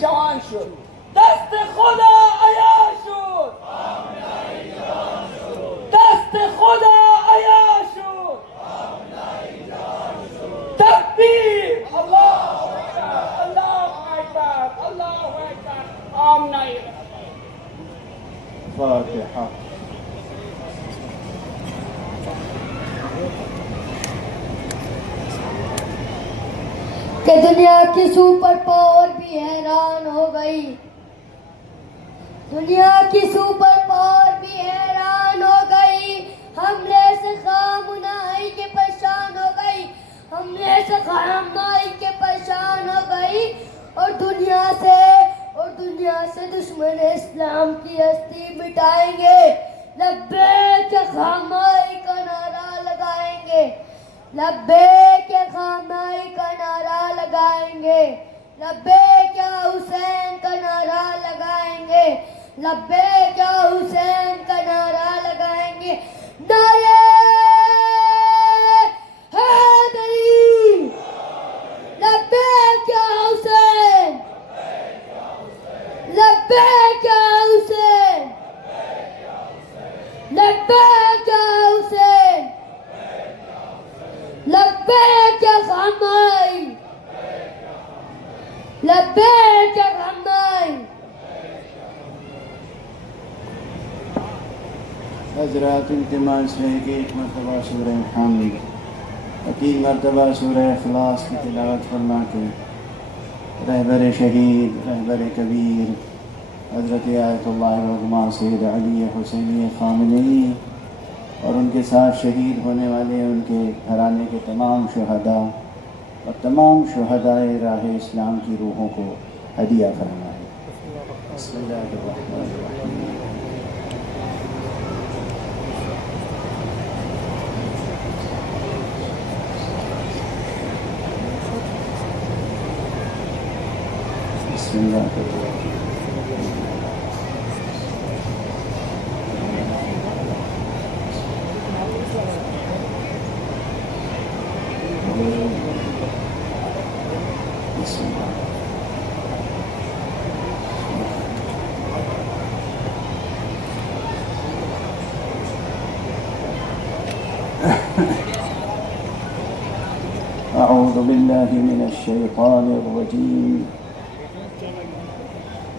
جوان شد دست خدا عیان شد دست خدا عیان شد تکبیر اللہ اکبر اللہ اکبر اللہ اکبر آمنا فاتحہ. کہ دنیا کی سپر پاور بھی حیران ہو گئی، دنیا کی سپر پاور بھی حیران ہو گئی، حملے سے خامنائی کے پریشان ہو گئی، حملے سے خامنائی کے پریشان ہو گئی، اور دنیا سے دشمن اسلام کی ہستی مٹائیں گے، لبیک خامنائی کا نعرہ لگائیں گے، لبیک خامنائی کا نعرہ لگائیں گے، لبیک یا حسین کا نعرہ لگائیں گے، لبیک یا حسین کا نعرہ لگائیں گے، نعرہ حیدری، لبیک یا حسین، لبیک یا حسین، لبیک یا حسین، لبیک یا خامنائی، لبیک یا خامنائی. حضرات التماس ہے کہ ایک مرتبہ سورہ حامد اور 3 مرتبہ سورہ اخلاص کی تلاوت فرما کے رہبر شہید رہبر کبیر حضرت آیت اللہ العظمیٰ سید علی حسینی خامنئی اور ان کے ساتھ شہید ہونے والے ان کے گھرانے کے تمام شہداء اور تمام شہدائے راہ اسلام کی روحوں کو ہدیہ فرمائے. بسم اللہ الرحمن الرحیم. بسم اللہ الرحمن أعوذ بالله من الشيطان الرجيم.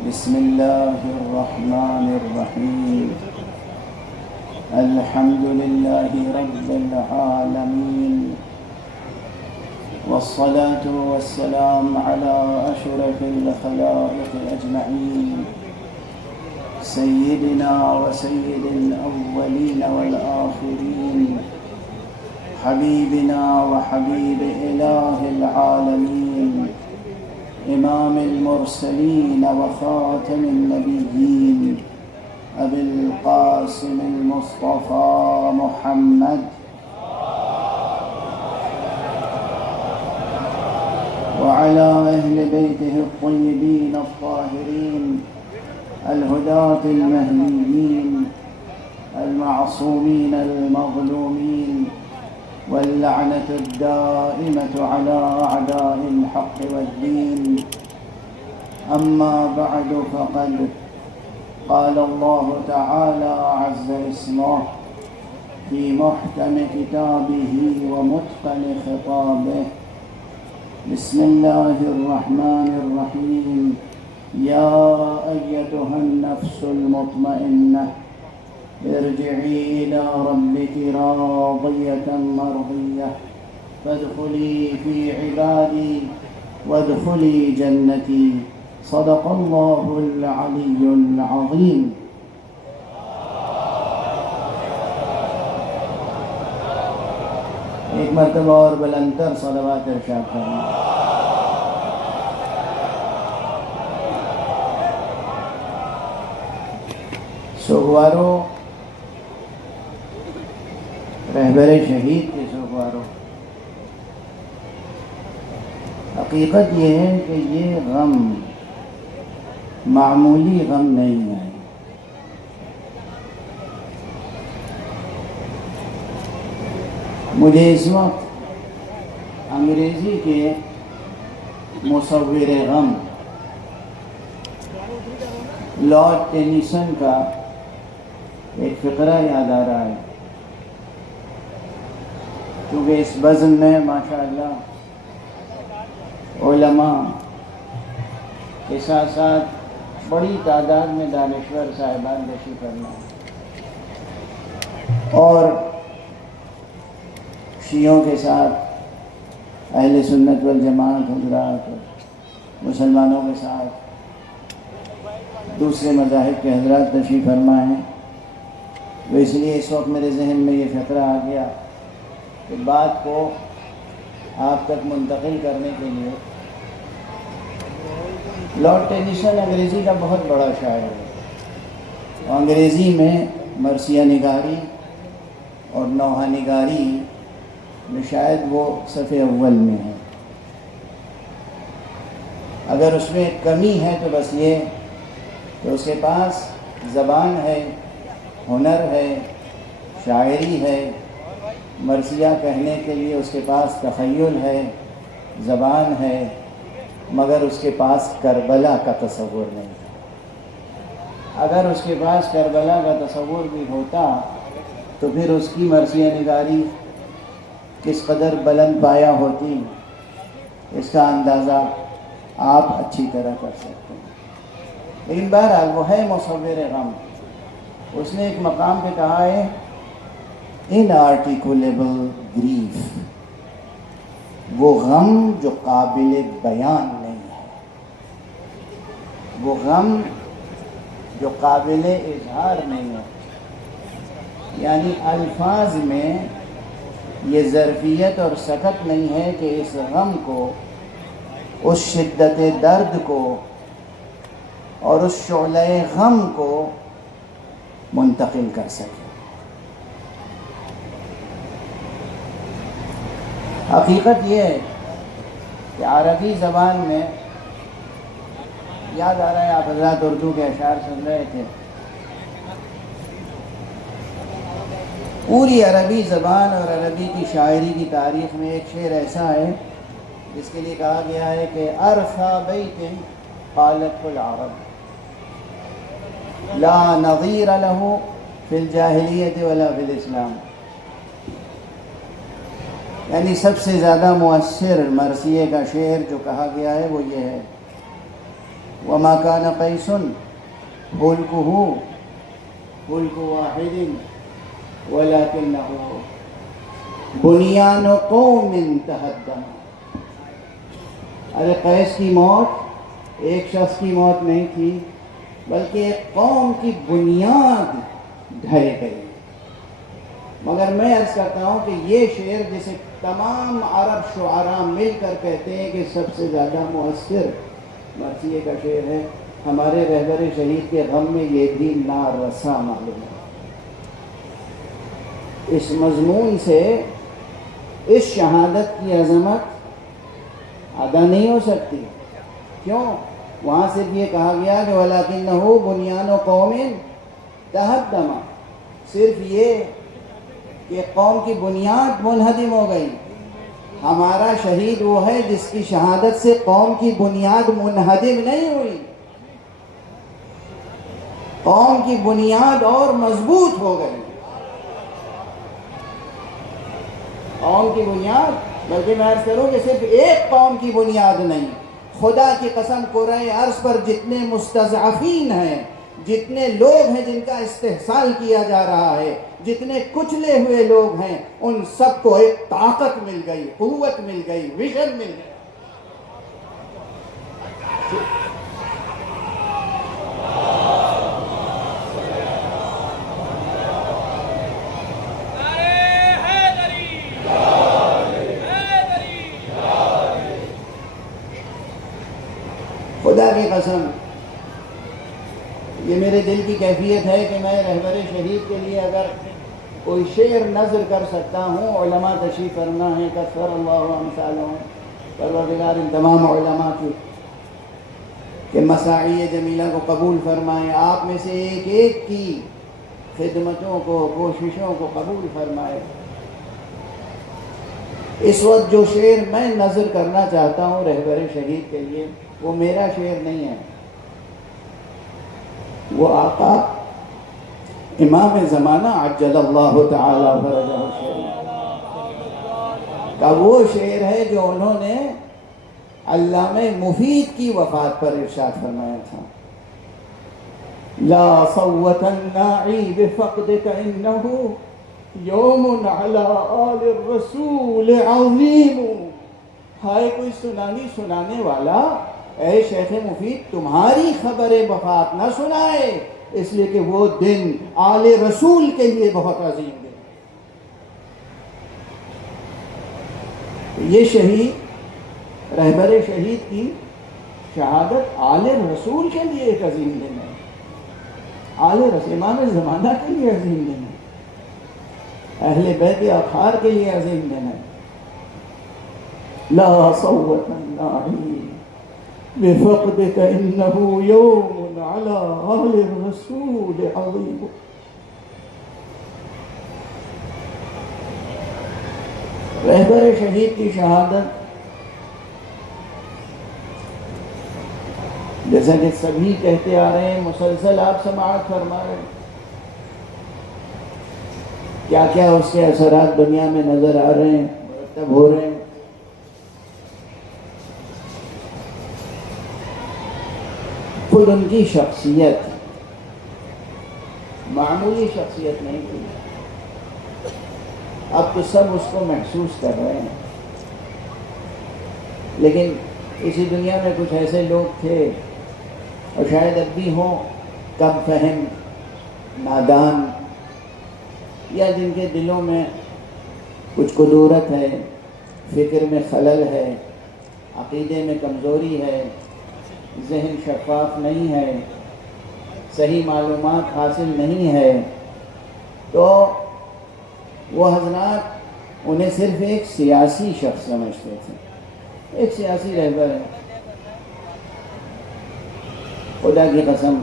بسم الله الرحمن الرحيم. الحمد لله رب العالمين، والصلاة والسلام على أشرف الخلائق أجمعين، سيدنا وسيد الأولين والآخرين، حبيبنا وحبيب إله العالمين، إمام المرسلين وخاتم النبيين، أبي القاسم المصطفى محمد، وعلى أهل بيته الطيبين الطاهرين الهداة المهديين المعصومين المظلومين، واللعنة الدائمة على أعداء الحق والدين. أما بعد، فقد قال الله تعالى عز اسمه في محكم كتابه ومتقن خطابه. بسم الله الرحمن الرحيم. يا أيتها النفس المطمئنة ارجعي إلى ربك راضية مرضية فادخلی فی عبادی وادخلی جنتی صدق اللہ العلی العظیم. ایک مرتبہ اور بلندتر صلوات ارشاد کرنا. سوگوارو، رہبر شہید کے سوگوارو، حقیقت یہ ہے کہ یہ غم معمولی غم نہیں ہے. مجھے اس وقت انگریزی کے مصور غم لارڈ ٹینیسن کا ایک فقرہ یاد آ رہا ہے، کیونکہ اس بزم میں ماشاءاللہ علماء کے ساتھ ساتھ بڑی تعداد میں دانشور صاحبان تشریف فرما اور شیعوں کے ساتھ اہل سنت والجماعت حضرات اور مسلمانوں کے ساتھ دوسرے مذاہب کے حضرات تشریف فرما ہیں. وہ اس لیے اس وقت میرے ذہن میں یہ فقرہ آ گیا کہ بات کو آپ تک منتقل کرنے کے لیے. لارڈ ٹینیسن انگریزی کا بہت بڑا شاعر ہے. انگریزی میں مرثیہ نگاری اور نوحہ نگاری میں شاید وہ صفحے اول میں ہے. اگر اس میں کمی ہے تو بس یہ کہ اس کے پاس زبان ہے، ہنر ہے، شاعری ہے، مرثیہ کہنے کے لیے اس کے پاس تخیل ہے، زبان ہے، مگر اس کے پاس کربلا کا تصور نہیں تھا. اگر اس کے پاس کربلا کا تصور بھی ہوتا تو پھر اس کی مرثیہ نگاری کس قدر بلند پایا ہوتی، اس کا اندازہ آپ اچھی طرح کر سکتے ہیں. لیکن بہرحال وہ ہے مصور غم. اس نے ایک مقام پہ کہا ہے inarticulable grief، وہ غم جو قابل بیان نہیں ہے، وہ غم جو قابل اظہار نہیں ہے. یعنی الفاظ میں یہ ظرفیت اور سکت نہیں ہے کہ اس غم کو، اس شدت درد کو اور اس شعلہ غم کو منتقل کر سکے. حقیقت یہ ہے کہ عربی زبان میں یاد آ رہا ہے، آپ حضرات اردو کے اشعار سن رہے تھے، پوری عربی زبان اور عربی کی شاعری کی تاریخ میں ایک شعر ایسا ہے جس کے لیے کہا گیا ہے کہ ارفع بیت قالت العرب لا نظیر له فی الجاہلیت ولا فی الاسلام. یعنی سب سے زیادہ مؤثر مرثیے کا شعر جو کہا گیا ہے وہ یہ ہے وما کان قیس ملکہ ملک واحد ولکنہ بنیان قوم تہدم. ارے قیس کی موت ایک شخص کی موت نہیں تھی، بلکہ ایک قوم کی بنیاد ڈھہ گئی. مگر میں عرض کرتا ہوں کہ یہ شعر جسے تمام عرب شعراء مل کر کہتے ہیں کہ سب سے زیادہ مؤثر مرثیے کا شعر ہے، ہمارے رہبر شہید کے غم میں یہ بھی نارسا معلوم ہے. اس مضمون سے اس شہادت کی عظمت ادا نہیں ہو سکتی. کیوں؟ وہاں سے بھی یہ کہا گیا کہ وَلَكِنَّهُ بُنْيَانُ قَوْمٍ تَهَدَّمَ، صرف یہ کہ قوم کی بنیاد منہدم ہو گئی. ہمارا شہید وہ ہے جس کی شہادت سے قوم کی بنیاد منہدم نہیں ہوئی، قوم کی بنیاد اور مضبوط ہو گئی. قوم کی بنیاد، بلکہ میں عرض کروں کہ صرف ایک قوم کی بنیاد نہیں، خدا کی قسم کرۂ عرض پر جتنے مستضعفین ہیں، جتنے لوگ ہیں جن کا استحصال کیا جا رہا ہے، جتنے کچلے ہوئے لوگ ہیں، ان سب کو ایک طاقت مل گئی، قوت مل گئی، ویژن مل گئی۔ خدا کی قسم یہ میرے دل کی کیفیت ہے کہ میں رہبر شہید کے لیے اگر کوئی شعر نظر کر سکتا ہوں، علماء تشریف فرما ہے، کثر اللہ امثالہم، پروردگار ان تمام علماء کی کہ مساعی جمیلہ کو قبول فرمائے، آپ میں سے ایک ایک کی خدمتوں کو، کوششوں کو قبول فرمائے۔ اس وقت جو شعر میں نظر کرنا چاہتا ہوں رہبر شہید کے لیے، وہ میرا شعر نہیں ہے، وہ آقا امام زمانہ عجل اللہ تعالی فرجہ الشریف کا وہ شعر ہے جو انہوں نے علامہ مفید کی وفات پر ارشاد فرمایا تھا، لا صوت الناعی بفقدک انہو یوم علی آل الرسول عظیم۔ ہائے کوئی سنانے والا اے شیخ مفید تمہاری خبر وفات نہ سنائے، اس لیے کہ وہ دن آل رسول کے لیے بہت عظیم دن۔ یہ شہید، رہبر شہید کی شہادت آل رسول کے لیے ایک عظیم دن ہے، آل رسول امام زمانہ کے لیے عظیم دن ہے، اہل بیت اطہار کے لیے عظیم دن ہے۔ لا صوت الناعی بفقدك إنه يوم على آل الرسول عظيم۔ رہبر شہید کی شہادت جیسا کہ سبھی کہتے آ رہے ہیں، مسلسل آپ سماعت فرما رہے ہیں، کیا کیا اس کے اثرات دنیا میں نظر آ رہے ہیں، مرتب ہو رہے ہیں۔ خود ان کی شخصیت معمولی شخصیت نہیں تھی، اب تو سب اس کو محسوس کر رہے ہیں، لیکن اسی دنیا میں کچھ ایسے لوگ تھے اور شاید اب بھی ہوں، کم فہم، نادان، یا جن کے دلوں میں کچھ کدورت ہے، فکر میں خلل ہے، عقیدے میں کمزوری ہے، ذہن شفاف نہیں ہے، صحیح معلومات حاصل نہیں ہے، تو وہ حضرات انہیں صرف ایک سیاسی شخص سمجھتے تھے، ایک سیاسی رہبر ہے۔ خدا کی قسم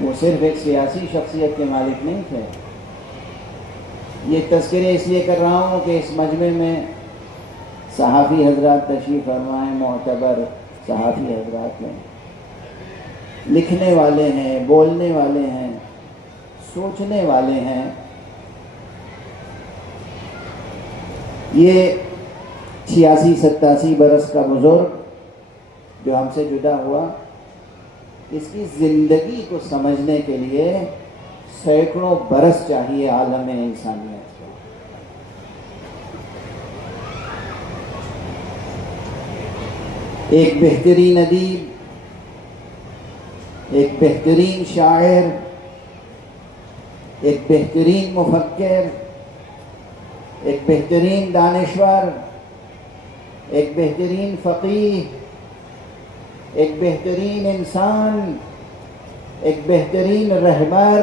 وہ صرف ایک سیاسی شخصیت کے مالک نہیں تھے۔ یہ تذکرے اس لیے کر رہا ہوں کہ اس مجمع میں صحافی حضرات تشریف فرمائے، معتبر صحافی حضرات ہیں، لکھنے والے ہیں، بولنے والے ہیں، سوچنے والے ہیں۔ یہ 86-87 برس کا بزرگ جو ہم سے جدا ہوا، اس کی زندگی کو سمجھنے کے لیے سینکڑوں برس چاہیے عالم انسانیت کو۔ ایک بہترین ادیب، ایک بہترین شاعر، ایک بہترین مفکر، ایک بہترین دانشور، ایک بہترین فقیہ، ایک بہترین انسان، ایک بہترین رہبر،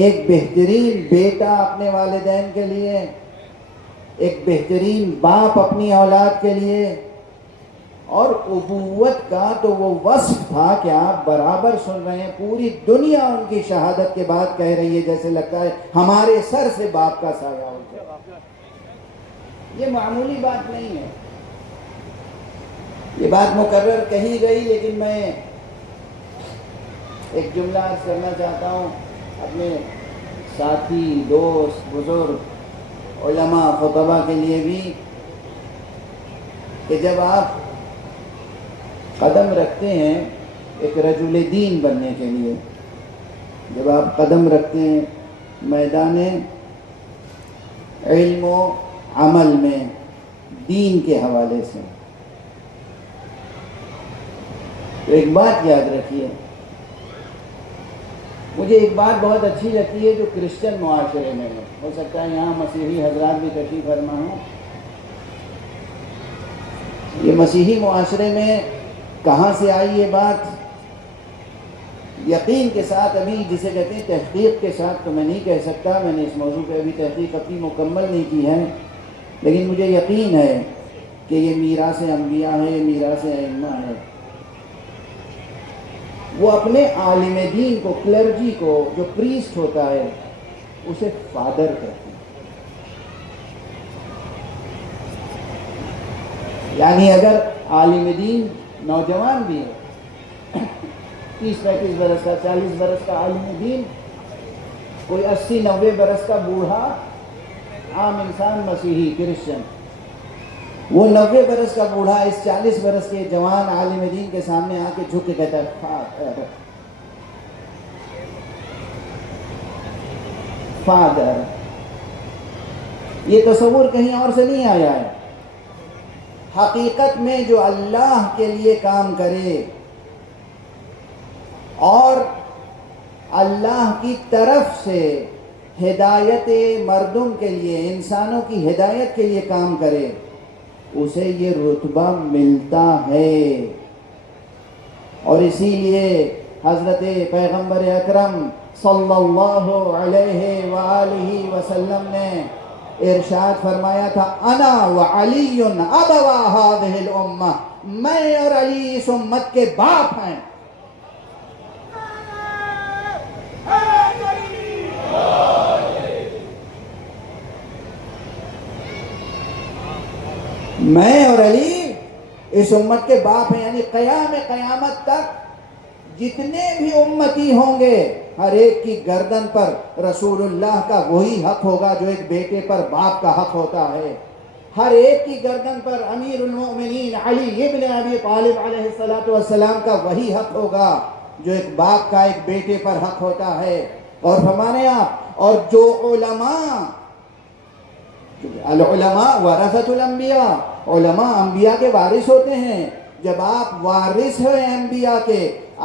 ایک بہترین بیٹا اپنے والدین کے لیے، ایک بہترین باپ اپنی اولاد کے لیے، اور ابوت کا تو وہ وصف تھا کہ آپ برابر سن رہے ہیں، پوری دنیا ان کی شہادت کے بعد کہہ رہی ہے جیسے لگتا ہے ہمارے سر سے باپ کا سایہ ہو گیا۔ یہ معمولی بات نہیں ہے، یہ بات مکرر کہی گئی، لیکن میں ایک جملہ عرض کرنا چاہتا ہوں اپنے ساتھی، دوست، بزرگ، علماء، خطبہ کے لیے بھی، کہ جب آپ قدم رکھتے ہیں ایک رجل دین بننے کے لیے جب آپ قدم رکھتے ہیں میدان علم و عمل میں دین کے حوالے سے، تو ایک بات یاد رکھیے، مجھے ایک بات بہت اچھی لگتی ہے جو کرسچن معاشرے میں ہے، ہو سکتا ہے یہاں مسیحی حضرات بھی تشریف فرما ہوں۔ یہ مسیحی معاشرے میں کہاں سے آئی یہ بات؟ یقین کے ساتھ، ابھی جسے کہتے ہیں تحقیق کے ساتھ تو میں نہیں کہہ سکتا، میں نے اس موضوع پہ ابھی تحقیق اپنی مکمل نہیں کی ہے، لیکن مجھے یقین ہے کہ یہ میراث انبیاء ہے، یہ میراث ائمہ ہے۔ وہ اپنے عالم دین کو، کلرجی کو، جو پریسٹ ہوتا ہے اسے فادر کہتے ہیں، یعنی اگر عالم دین نوجوان بھی ہے، 30-35 برس کا، 40 برس کا عالم دین، کوئی 80-90 برس کا بوڑھا عام انسان مسیحی کرسچن، وہ 90 برس کا بوڑھا اس 40 برس کے جوان عالم دین کے سامنے آ کے جھک کے کہتا ہے فادر۔ یہ تصور کہیں اور سے نہیں آیا ہے، حقیقت میں جو اللہ کے لیے کام کرے اور اللہ کی طرف سے ہدایت مردم کے لیے، انسانوں کی ہدایت کے لیے کام کرے، اسے یہ رتبہ ملتا ہے۔ اور اسی لیے حضرت پیغمبر اکرم صلی اللہ علیہ وآلہ وسلم نے ارشاد فرمایا تھا، انا وعلی ابوا هذه الامہ، میں اور علی اس امت کے باپ ہیں۔ میں اور علی اس امت کے باپ ہیں، یعنی قیامت تک جتنے بھی امتی ہوں گے ہر ایک کی گردن پر رسول اللہ کا وہی حق ہوگا جو ایک بیٹے پر باپ کا حق ہوتا ہے۔ ہر ایک کی گردن پر امیر المؤمنین علی ابن ابی طالب علیہ السلام کا وہی حق ہوگا جو ایک باپ کا ایک بیٹے پر حق ہوتا ہے۔ اور فرمانے آپ، اور جو العلماء ورثۃ الانبیاء، علماء انبیاء کے وارث ہوتے ہیں۔ جب آپ وارث ہوئے انبیاء کے،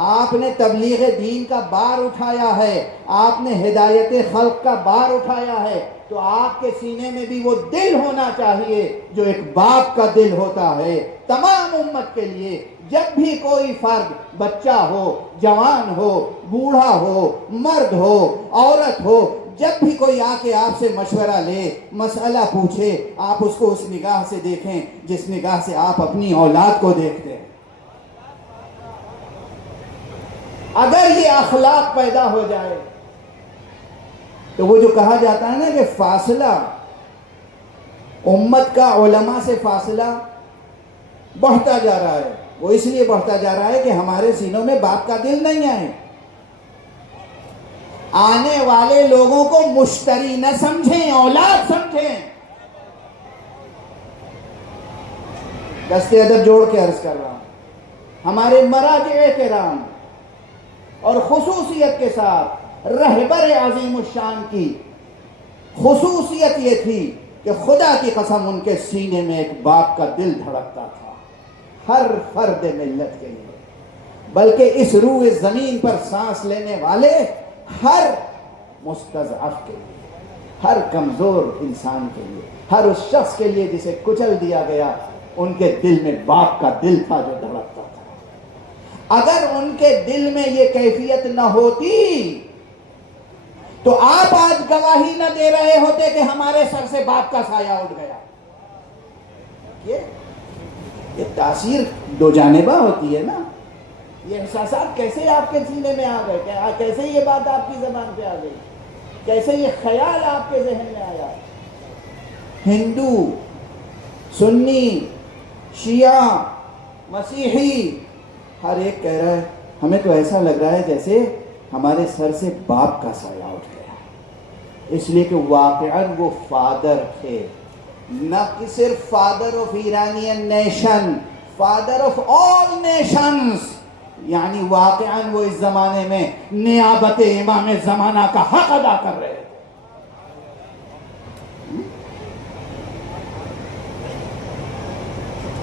آپ نے تبلیغ دین کا بار اٹھایا ہے، آپ نے ہدایت خلق کا بار اٹھایا ہے، تو آپ کے سینے میں بھی وہ دل ہونا چاہیے جو ایک باپ کا دل ہوتا ہے۔ تمام امت کے لیے جب بھی کوئی فرد، بچہ ہو، جوان ہو، بوڑھا ہو، مرد ہو، عورت ہو، جب بھی کوئی آ کے آپ سے مشورہ لے، مسئلہ پوچھے، آپ اس کو اس نگاہ سے دیکھیں جس نگاہ سے آپ اپنی اولاد کو دیکھتے ہیں۔ اگر یہ اخلاق پیدا ہو جائے تو وہ جو کہا جاتا ہے نا کہ فاصلہ امت کا علماء سے فاصلہ بڑھتا جا رہا ہے، وہ اس لیے بڑھتا جا رہا ہے کہ ہمارے سینوں میں باپ کا دل نہیں ہے۔ آنے والے لوگوں کو مشتری نہ سمجھیں، اولاد سمجھیں۔ دست ادب جوڑ کے عرض کر رہا ہوں، ہمارے مراجع کرام اور خصوصیت کے ساتھ رہبر عظیم الشان کی خصوصیت یہ تھی کہ خدا کی قسم ان کے سینے میں ایک باپ کا دل دھڑکتا تھا، ہر فرد ملت کے لیے، بلکہ اس روح زمین پر سانس لینے والے ہر مستضعف کے لیے، ہر کمزور انسان کے لیے، ہر اس شخص کے لیے جسے کچل دیا گیا، ان کے دل میں باپ کا دل تھا جو دھڑکتا تھا۔ اگر ان کے دل میں یہ کیفیت نہ ہوتی تو آپ آج گواہی نہ دے رہے ہوتے کہ ہمارے سر سے باپ کا سایہ اٹھ گیا۔ یہ تاثیر دو جانبہ ہوتی ہے نا، یہ احساسات کیسے آپ کے سینے میں آ گئے، کیسے یہ بات آپ کی زبان پہ آ گئی، کیسے یہ خیال آپ کے ذہن میں آیا۔ ہندو، سنی، شیعہ، مسیحی، ہر ایک کہہ رہا ہے ہمیں تو ایسا لگ رہا ہے جیسے ہمارے سر سے باپ کا سایہ اٹھ گیا، اس لیے کہ واقعاً وہ فادر تھے، نہ کہ صرف father of Iranian nation, father of all nations, یعنی واقعاً وہ اس زمانے میں نیابت امام زمانہ کا حق ادا کر رہے تھے.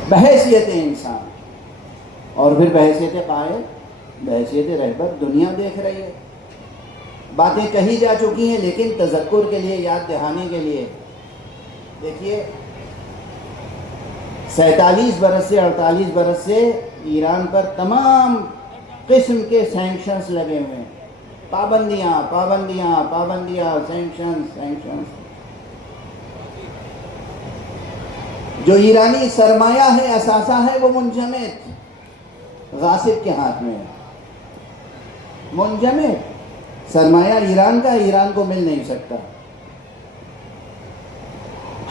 بحیثیت انسان اور پھر بحیثیت قائل، بحیثیت رہبر. دنیا دیکھ رہی ہے، باتیں کہی جا چکی ہیں، لیکن تذکر کے لیے، یاد دہانی کے لیے دیکھیے 47 برس سے 48 برس سے ایران پر تمام قسم کے سینکشنز لگے ہوئے ہیں. پابندیاں پابندیاں پابندیاں، سینکشنز. جو ایرانی سرمایہ ہے، اثاثہ ہے، وہ منجمد غاصب کے ہاتھ میں ہے. منجمد سرمایہ ایران کا، ایران کو مل نہیں سکتا.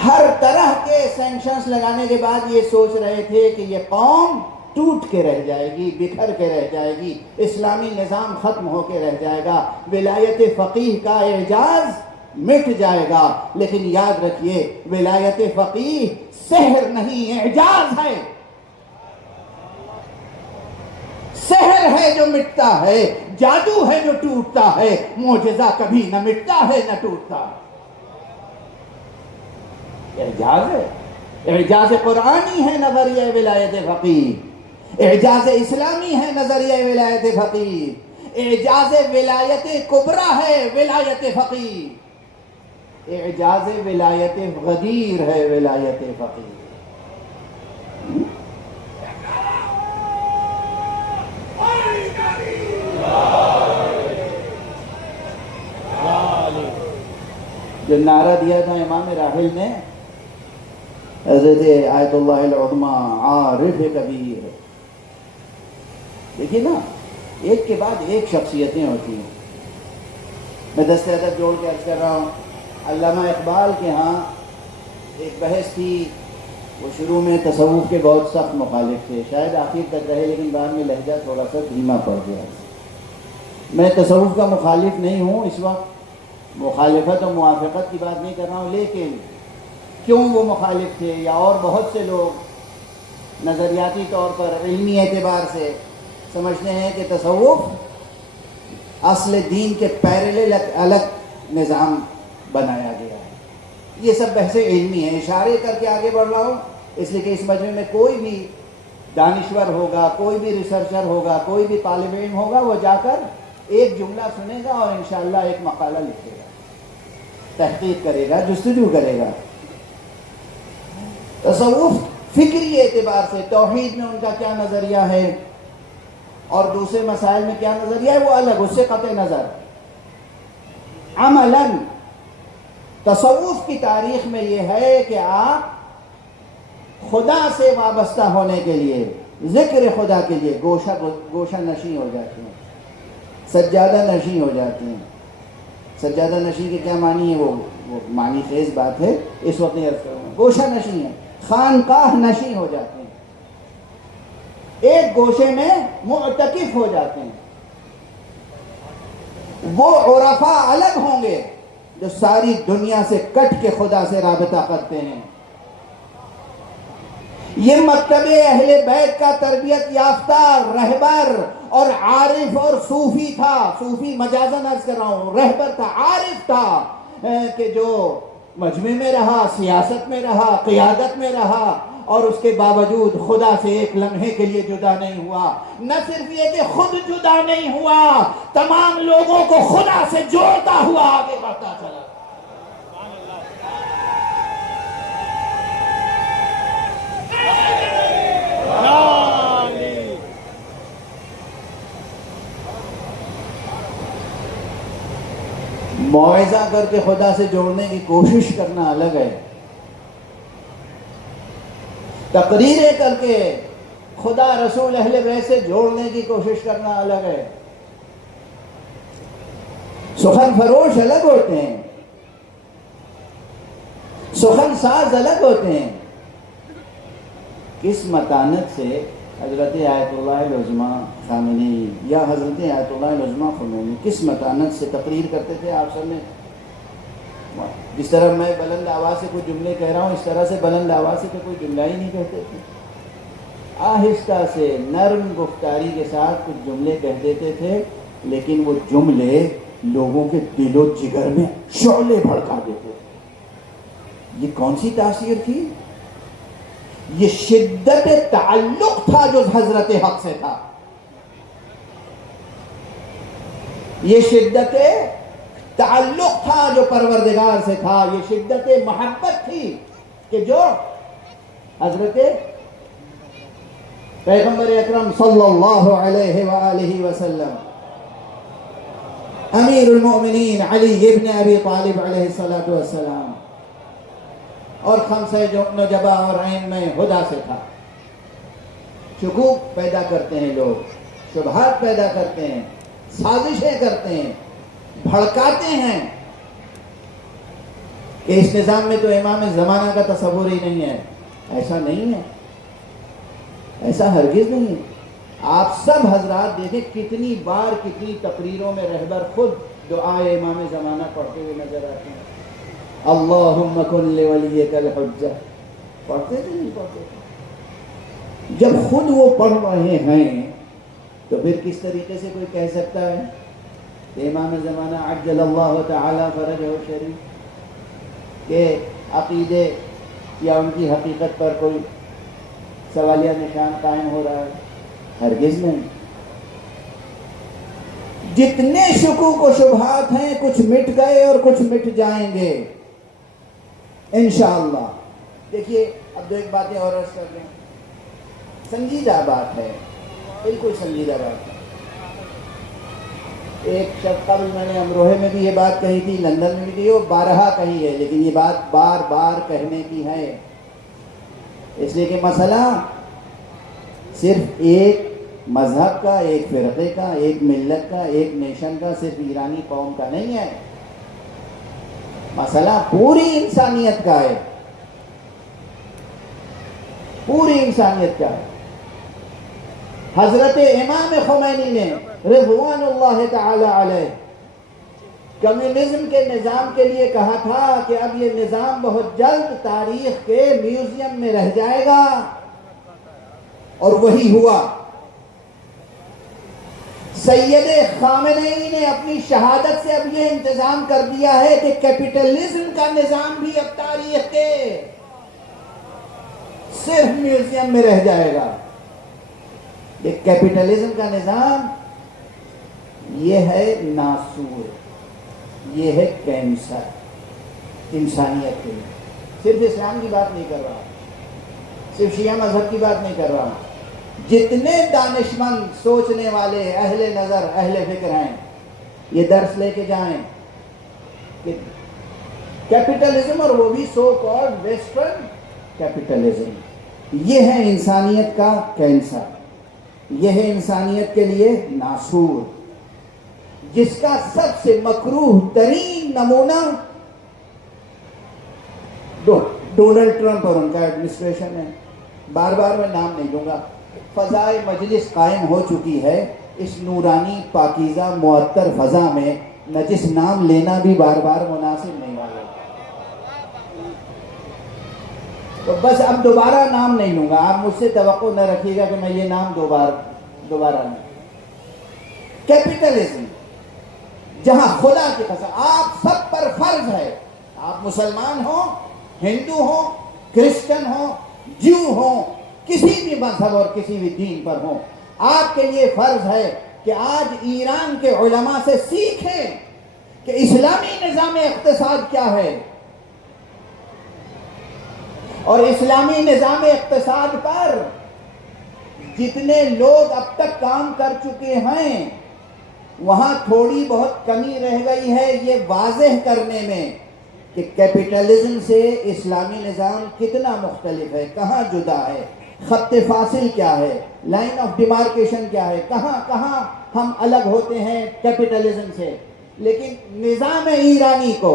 ہر طرح کے سینکشنز لگانے کے بعد یہ سوچ رہے تھے کہ یہ قوم ٹوٹ کے رہ جائے گی، بکھر کے رہ جائے گی، اسلامی نظام ختم ہو کے رہ جائے گا، ولایت فقیہ کا اعجاز مٹ جائے گا. لیکن یاد رکھیے، ولایت فقیہ سحر نہیں، اعجاز ہے. سحر ہے جو مٹتا ہے، جادو ہے جو ٹوٹتا ہے، معجزہ کبھی نہ مٹتا ہے نہ ٹوٹتا. اعجاز ہے، اعجاز قرآنی ہے نظریہ ولایت فقیہ، اعجاز اسلامی ہے نظریہ ولایت فقیہ، اعجاز ولایت کبریٰ ہے ولایت فقیہ، اعجاز ولایت غدیر ہے ولایت فقیہ. جو نعرہ دیا تھا امام راحل نے، حضرت آیت اللہ العظمیٰ عارف کبیر. دیکھیے نا، ایک کے بعد ایک شخصیتیں ہوتی ہیں. میں دست ادب جوڑ کے عرض کر رہا ہوں، علامہ اقبال کے ہاں ایک بحث تھی. وہ شروع میں تصوف کے بہت سخت مخالف تھے، شاید آخر تک رہے، لیکن بعد میں لہجہ تھوڑا سا دھیما پڑ گیا. میں تصوف کا مخالف نہیں ہوں اس وقت، مخالفت اور موافقت کی بات نہیں کر رہا ہوں، لیکن کیوں وہ مخالف تھے، یا اور بہت سے لوگ نظریاتی طور پر، علمی اعتبار سے سمجھتے ہیں کہ تصوف اصل دین کے پیرالل الگ نظام بنایا گیا ہے. یہ سب بحثیں علمی ہیں. اشارے کر کے آگے بڑھ رہا ہوں اس لیے کہ اس مجمع میں کوئی بھی دانشور ہوگا، کوئی بھی ریسرچر ہوگا، کوئی بھی طالب علم ہوگا، وہ جا کر ایک جملہ سنے گا اور انشاءاللہ ایک مقالہ لکھے گا، تحقیق کرے گا، جستجو کرے گا. تصوف فکری اعتبار سے توحید میں ان کا کیا نظریہ ہے اور دوسرے مسائل میں کیا نظریہ ہے، وہ الگ، اس سے قطع نظر. عملاً تصوف کی تاریخ میں یہ ہے کہ آپ خدا سے وابستہ ہونے کے لیے، ذکر خدا کے لیے گوشہ نشیں ہو جاتے ہیں، سجادہ نشیں ہو جاتے ہیں. سجادہ نشیں کے کیا معنی ہے، وہ معنی خیز بات ہے، اس وقت نہیں عرض کروں گا. گوشہ نشیں ہے، خانقاہ نشیں ہو جاتے ہیں، ایک گوشے میں معتکف ہو جاتے ہیں. وہ عرفاء الگ ہوں گے جو ساری دنیا سے کٹ کے خدا سے رابطہ کرتے ہیں. یہ مکتب اہل بیت کا تربیت یافتہ رہبر اور عارف اور صوفی تھا. صوفی مجازن عرض کر رہا ہوں، رہبر تھا، عارف تھا، کہ جو مجمع میں رہا، سیاست میں رہا، قیادت میں رہا، اور اس کے باوجود خدا سے ایک لمحے کے لیے جدا نہیں ہوا. نہ صرف یہ کہ خود جدا نہیں ہوا، تمام لوگوں کو خدا سے جوڑتا ہوا آگے بڑھتا چلا. موعظہ کر کے خدا سے جوڑنے کی کوشش کرنا الگ ہے، تقریریں کر کے خدا رسول اہل بیت سے جوڑنے کی کوشش کرنا الگ ہے. سخن فروش الگ ہوتے ہیں، سخن ساز الگ ہوتے ہیں. کس متانت سے حضرت آیت اللہ العظمیٰ خامنئی یا حضرت آیت اللہ العظمیٰ خمینی کس متانت سے تقریر کرتے تھے. آپ سب نے جس طرح میں بلند آواز سے کوئی جملے کہہ رہا ہوں، اس طرح سے بلند آواز سے تو کوئی جملہ ہی نہیں کہتے تھے. آہستہ سے نرم گفتاری کے ساتھ کچھ جملے کہہ دیتے تھے، لیکن وہ جملے لوگوں کے دل و جگر میں شعلے بھڑکا دیتے تھے۔ یہ کون سی تاثیر تھی؟ یہ شدت تعلق تھا جو حضرت حق سے تھا، یہ شدت تعلق تھا جو پروردگار سے تھا، یہ شدت محبت تھی کہ جو حضرت پیغمبر اکرم صلی اللہ علیہ وآلہ وسلم امیر المؤمنین علی ابن ابی طالب علیہ السلام اور خمسہ نجبہ اور ائمہ ہدی سے تھا۔ شکوک پیدا کرتے ہیں لوگ، شبہات پیدا کرتے ہیں، سازشیں کرتے ہیں، بھڑکاتے ہیں کہ اس نظام میں تو امام زمانہ کا تصور ہی نہیں ہے۔ ایسا نہیں ہے، ایسا ہرگز نہیں ہے۔ آپ سب حضرات دیکھیں کتنی بار کتنی تقریروں میں رہبر خود دعائے امام زمانہ پڑھتے ہوئے نظر آتے ہیں۔ اللہم کن لولیک الحجہ، پڑھتے تھے نہیں پڑھتے تھے؟ جب خود وہ پڑھ رہے ہیں تو پھر کس طریقے سے کوئی کہہ سکتا ہے کہ امام زمانہ عجل اللہ تعالی فرجہ شریف کے عقیدے یا ان کی حقیقت پر کوئی سوالیہ نشان قائم ہو رہا ہے؟ ہرگز نہیں۔ جتنے شکوک و شبہات ہیں کچھ مٹ گئے اور کچھ مٹ جائیں گے انشاءاللہ۔ دیکھیے اب دو ایک باتیں اور عرض کر لیں، سنجیدہ بات ہے، بالکل سنجیدہ بات ہے۔ ایک شب قبل میں نے امروہے میں بھی یہ بات کہی تھی، لندن میں بھی کہی، وہ بارہا کہی ہے، لیکن یہ بات بار بار کہنے کی ہے، اس لیے کہ مسئلہ صرف ایک مذہب کا، ایک فرقے کا، ایک ملت کا، ایک نیشن کا، صرف ایرانی قوم کا نہیں ہے، مسئلہ پوری انسانیت کا ہے، پوری انسانیت کا ہے۔ حضرت امام خمینی نے رضوان اللہ تعالی علیہ کمیونزم کے نظام کے لیے کہا تھا کہ اب یہ نظام بہت جلد تاریخ کے میوزیم میں رہ جائے گا، اور وہی ہوا۔ سید خامنئی نے اپنی شہادت سے اب یہ انتظام کر دیا ہے کہ کیپٹلزم کا نظام بھی اب تاریخ کے صرف میوزیم میں رہ جائے گا۔ یہ کیپٹلزم کا نظام یہ ہے ناسور، یہ ہے کینسر انسانیت کے لیے۔ صرف اسلام کی بات نہیں کر رہا، صرف شیعہ مذہب کی بات نہیں کر رہا، جتنے دانشمند سوچنے والے اہل نظر اہل فکر ہیں یہ درس لے کے جائیں کہ کیپٹلزم، اور وہ بھی سو کالڈ ویسٹرن کیپٹلزم، یہ ہے انسانیت کا کینسر، یہ ہے انسانیت کے لیے ناسور، جس کا سب سے مکروہ ترین نمونہ ڈونلڈ ٹرمپ اور ان کا ایڈمنسٹریشن ہے۔ بار بار میں نام نہیں لوں گا، فضائے مجلس قائم ہو چکی ہے، اس نورانی پاکیزہ معطر فضا میں نجس نام لینا بھی بار بار مناسب نہیں والا، تو بس اب دوبارہ نام نہیں لوں گا، آپ مجھ سے توقع نہ رکھیے گا کہ میں یہ نام دوبارہ نہیں۔ کیپٹلزم جہاں خدا کی قسم آپ سب پر فرض ہے، آپ مسلمان ہوں، ہندو ہوں، کرسچن ہوں، جیو ہوں، کسی بھی مذہب اور کسی بھی دین پر ہوں، آپ کے لیے فرض ہے کہ آج ایران کے علماء سے سیکھیں کہ اسلامی نظام اقتصاد کیا ہے، اور اسلامی نظام اقتصاد پر جتنے لوگ اب تک کام کر چکے ہیں وہاں تھوڑی بہت کمی رہ گئی ہے یہ واضح کرنے میں کہ کیپٹلزم سے اسلامی نظام کتنا مختلف ہے، کہاں جدا ہے، خط فاصل کیا ہے، لائن آف ڈیمارکیشن کیا ہے، کہاں ہم الگ ہوتے ہیں کیپٹلزم سے۔ لیکن نظام ایرانی کو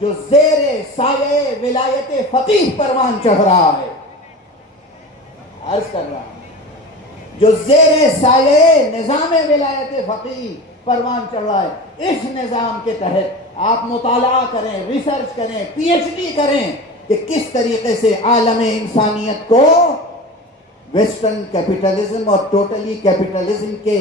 جو زیر سایہ ولایت فقیہ پروان چڑھ رہا ہے، عرض کر رہا ہوں، جو زیر سایہ نظام ولایت فقیہ پروان چڑھ رہا ہے، اس نظام کے تحت آپ مطالعہ کریں، ریسرچ کریں، پی ایچ ڈی کریں کہ کس طریقے سے عالم انسانیت کو ویسٹرن کیپٹلزم اور ٹوٹلی کیپٹلزم کے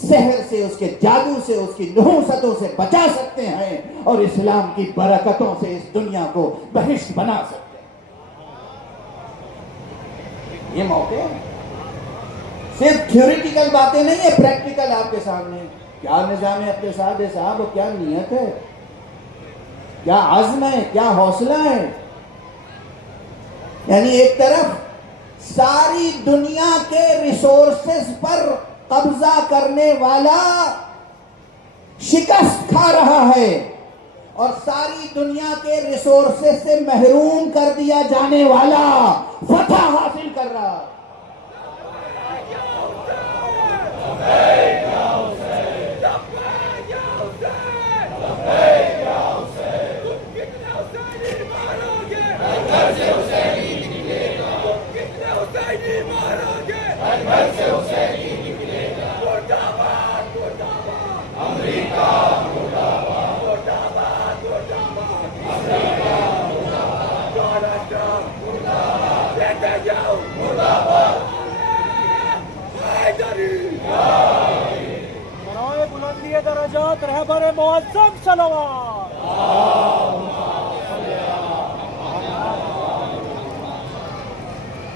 سحر سے، اس کے جادو سے، اس کی نحوستوں سے بچا سکتے ہیں اور اسلام کی برکتوں سے اس دنیا کو بہشت بنا سکتے ہیں۔ یہ موقع ہے، صرف تھیوریٹیکل باتیں نہیں ہے، پریکٹیکل آپ کے سامنے کیا نظام اقتصاد ہے صاحب، اور کیا نیت ہے، کیا عزم ہے، کیا حوصلہ ہے۔ یعنی ایک طرف ساری دنیا کے ریسورسز پر قبضہ کرنے والا شکست کھا رہا ہے اور ساری دنیا کے ریسورسز سے محروم کر دیا جانے والا فتح حاصل کر رہا ہے۔ برائے بلندی درجات رہبر معظم صلوات۔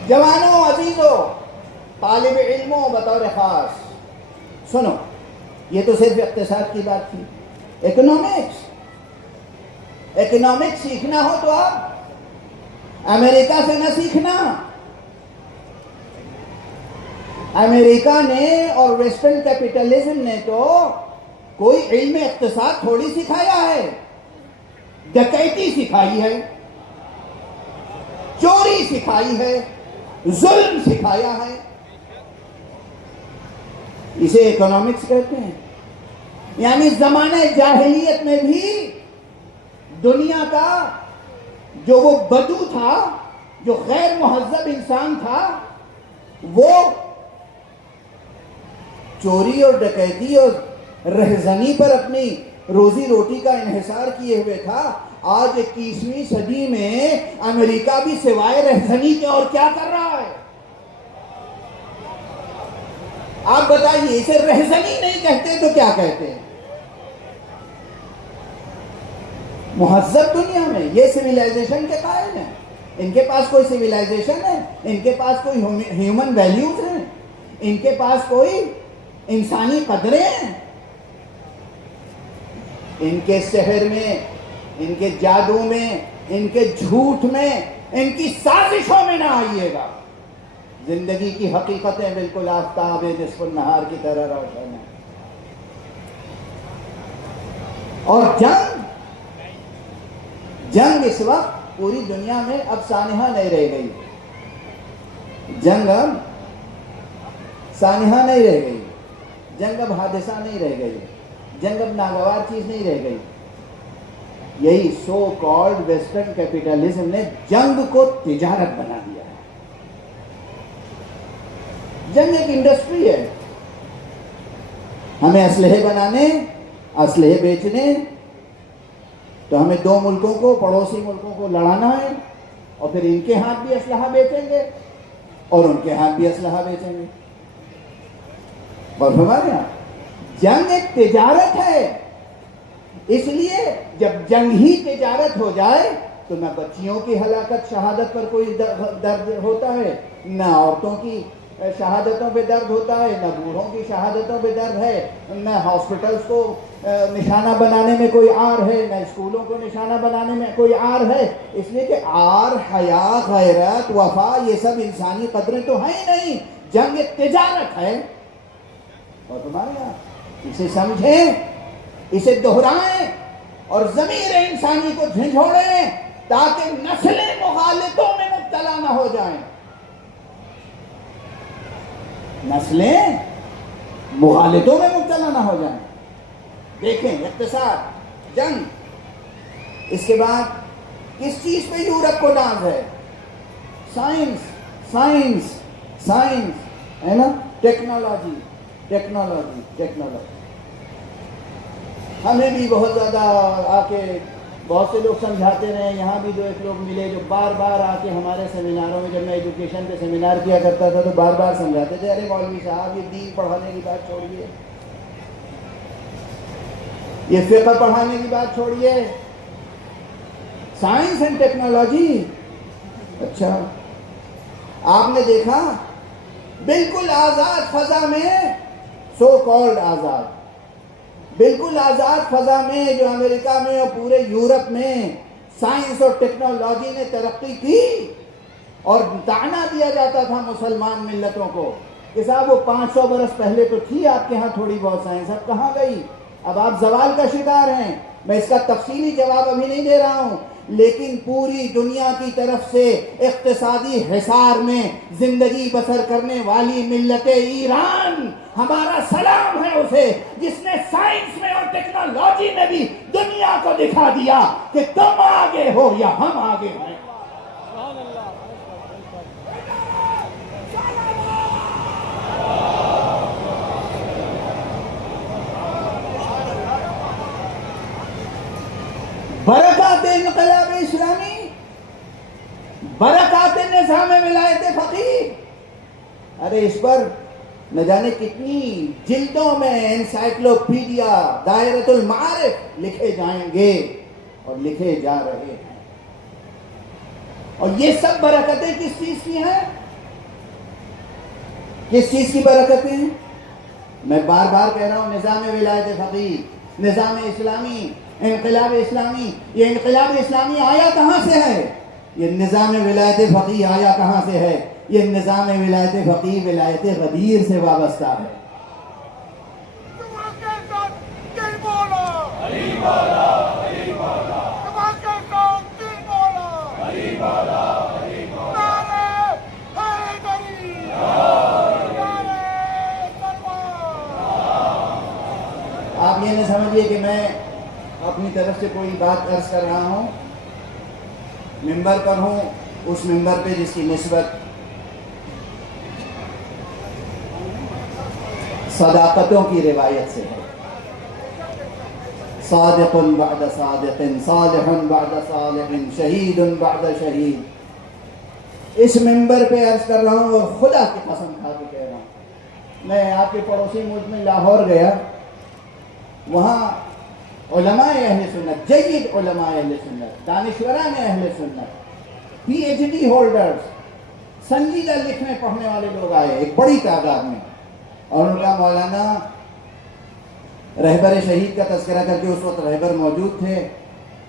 جوانوں، عزیزوں، طالب علموں بطور خاص سنو، یہ تو صرف اقتصاد کی بات تھی۔ اکنامکس سیکھنا ہو تو آپ امریکہ سے نہ سیکھنا۔ امریکہ نے اور ویسٹرن کیپٹلزم نے تو کوئی علم اقتصاد تھوڑی سکھایا ہے، ڈکیتی سکھائی ہے، چوری سکھائی ہے، ظلم سکھایا ہے، اسے اکنامکس کہتے ہیں۔ یعنی زمانہ جاہلیت میں بھی دنیا کا جو وہ بدو تھا، جو غیر مہذب انسان تھا، وہ چوری اور ڈکیتی اور رہزنی پر اپنی روزی روٹی کا انحصار کیے ہوئے تھا۔ آج 21ویں صدی میں امریکہ بھی سوائے رہزنی کے اور کیا کر رہا ہے؟ آپ بتائیے، اسے رہزنی نہیں کہتے تو کیا کہتے ہیں؟ مہذب دنیا میں یہ سویلائزیشن کے قائل ہیں، ان کے پاس کوئی سویلائزیشن ہے، ان کے پاس کوئی ہیومن ویلیوز ہیں، ان کے پاس کوئی انسانی قدریں ہیں۔ ان کے سحر میں، ان کے جادو میں، ان کے جھوٹ میں، ان کی سازشوں میں نہ آئیے گا۔ زندگی کی حقیقتیں بالکل آفتاب نصف النہار کی طرح روشن ہیں۔ اور جنگ اس وقت پوری دنیا میں اب سانحہ نہیں رہ گئی، جنگ اب سانحہ نہیں رہ گئی، جنگ اب حادثہ نہیں رہ گئی، جنگ اب ناگوار چیز نہیں رہ گئی۔ یہی سو کالڈ ویسٹرن کیپٹلزم نے جنگ کو تجارت بنا دیا ہے۔ جنگ ایک انڈسٹری ہے، ہمیں اسلحے بنانے، اسلحے بیچنے، تو ہمیں دو ملکوں کو، پڑوسی ملکوں کو لڑانا ہے، اور پھر ان کے ہاتھ بھی اسلحہ بیچیں گے اور ان کے ہاتھ بھی اسلحہ بیچیں گے۔ اور ہمارے یہاں جنگ ایک تجارت ہے، اس لیے جب جنگ ہی تجارت ہو جائے تو نہ بچیوں کی ہلاکت شہادت پر کوئی درد ہوتا ہے، نہ عورتوں کی شہادتوں پہ درد ہوتا ہے، نہ بوڑھوں کی شہادتوں پہ درد ہے، نہ ہاسپٹلز کو نشانہ بنانے میں کوئی عار ہے، نہ اسکولوں کو نشانہ بنانے میں کوئی عار ہے، اس لیے کہ عار، حیا، غیرت، وفا، یہ سب انسانی قدریں تو ہیں ہی نہیں۔ جنگ ایک تجارت ہے، اور تمہارے یہاں اسے سمجھیں، اسے دہرائیں اور ضمیر انسانی کو جھنجھوڑیں تاکہ نسلیں مغالطوں میں مبتلا نہ ہو جائیں، نسلیں مغالطوں میں مبتلا نہ ہو جائیں۔ دیکھیں، اقتصاد، جنگ، اس کے بعد کس چیز پہ یورپ کو ناز ہے؟ سائنس ہے نا، ٹیکنالوجی۔ ہمیں بھی بہت زیادہ آ کے بہت سے لوگ سمجھاتے رہے. یہاں بھی 2-1 لوگ ملے جو بار بار آ کے ہمارے سیمیناروں میں، جب میں ایجوکیشن پہ سیمینار کیا کرتا تھا تو بار بار سمجھاتے تھے، ارے مولوی صاحب یہ دین پڑھانے کی بات چھوڑیے، یہ فقہ پڑھانے کی بات چھوڑیے، سائنس اینڈ ٹیکنالوجی. اچھا آپ نے دیکھا بالکل آزاد فضا میں، سو کالڈ آزاد، بالکل آزاد فضا میں جو امریکہ میں اور پورے یورپ میں سائنس اور ٹیکنالوجی نے ترقی کی، اور طعنہ دیا جاتا تھا مسلمان ملتوں کو کہ صاحب وہ 500 برس پہلے تو تھی آپ کے ہاں تھوڑی بہت سائنس، اب کہاں گئی؟ اب آپ زوال کا شکار ہیں. میں اس کا تفصیلی جواب ابھی نہیں دے رہا ہوں، لیکن پوری دنیا کی طرف سے اقتصادی حصار میں زندگی بسر کرنے والی ملت ایران، ہمارا سلام ہے اسے، جس نے سائنس میں اور ٹیکنالوجی میں بھی دنیا کو دکھا دیا کہ تم آگے ہو یا ہم آگے ہیں. برکات انقلاب اسلامی، برکات نظام ولایت فقیہ. ارے اس پر نہ جانے کتنی جلدوں میں انسائکلوپیڈیا دائرۃ المعارف لکھے جائیں گے اور لکھے جا رہے ہیں. اور یہ سب برکتیں کس چیز کی ہیں؟ کس چیز کی برکتیں ہیں؟ میں بار بار کہہ رہا ہوں، نظام ولایت فقیہ، نظام اسلامی، انقلاب اسلامی. یہ انقلاب اسلامی آیا کہاں سے ہے؟ یہ نظام ولایت فقیہ آیا کہاں سے ہے؟ یہ نظام ولایت فقیہ ولایت غدیر سے وابستہ ہے. آپ یہ نہ سمجھیے کہ میں اپنی طرف سے کوئی بات عرض کر رہا ہوں. ممبر پر ہوں، اس ممبر پہ جس کی نسبت صداقتوں کی روایت سے ہے. صادق بعد صادق، صالح بعد صالح، شہید بعد شہید. اس ممبر پہ عرض کر رہا ہوں اور خدا کی قسم کھا کے کہہ رہا ہوں. میں آپ کے پڑوسی ملک میں لاہور گیا، وہاں علماء اہل سنت، جید علماء اہل سنت، دانشوران اہل سنت، پی ایچ ڈی ہولڈرز، سنجیدہ لکھنے پڑھنے والے لوگ آئے ایک بڑی تعداد میں، اور ان کا مولانا رہبر شہید کا تذکرہ کر کے، اس وقت رہبر موجود تھے،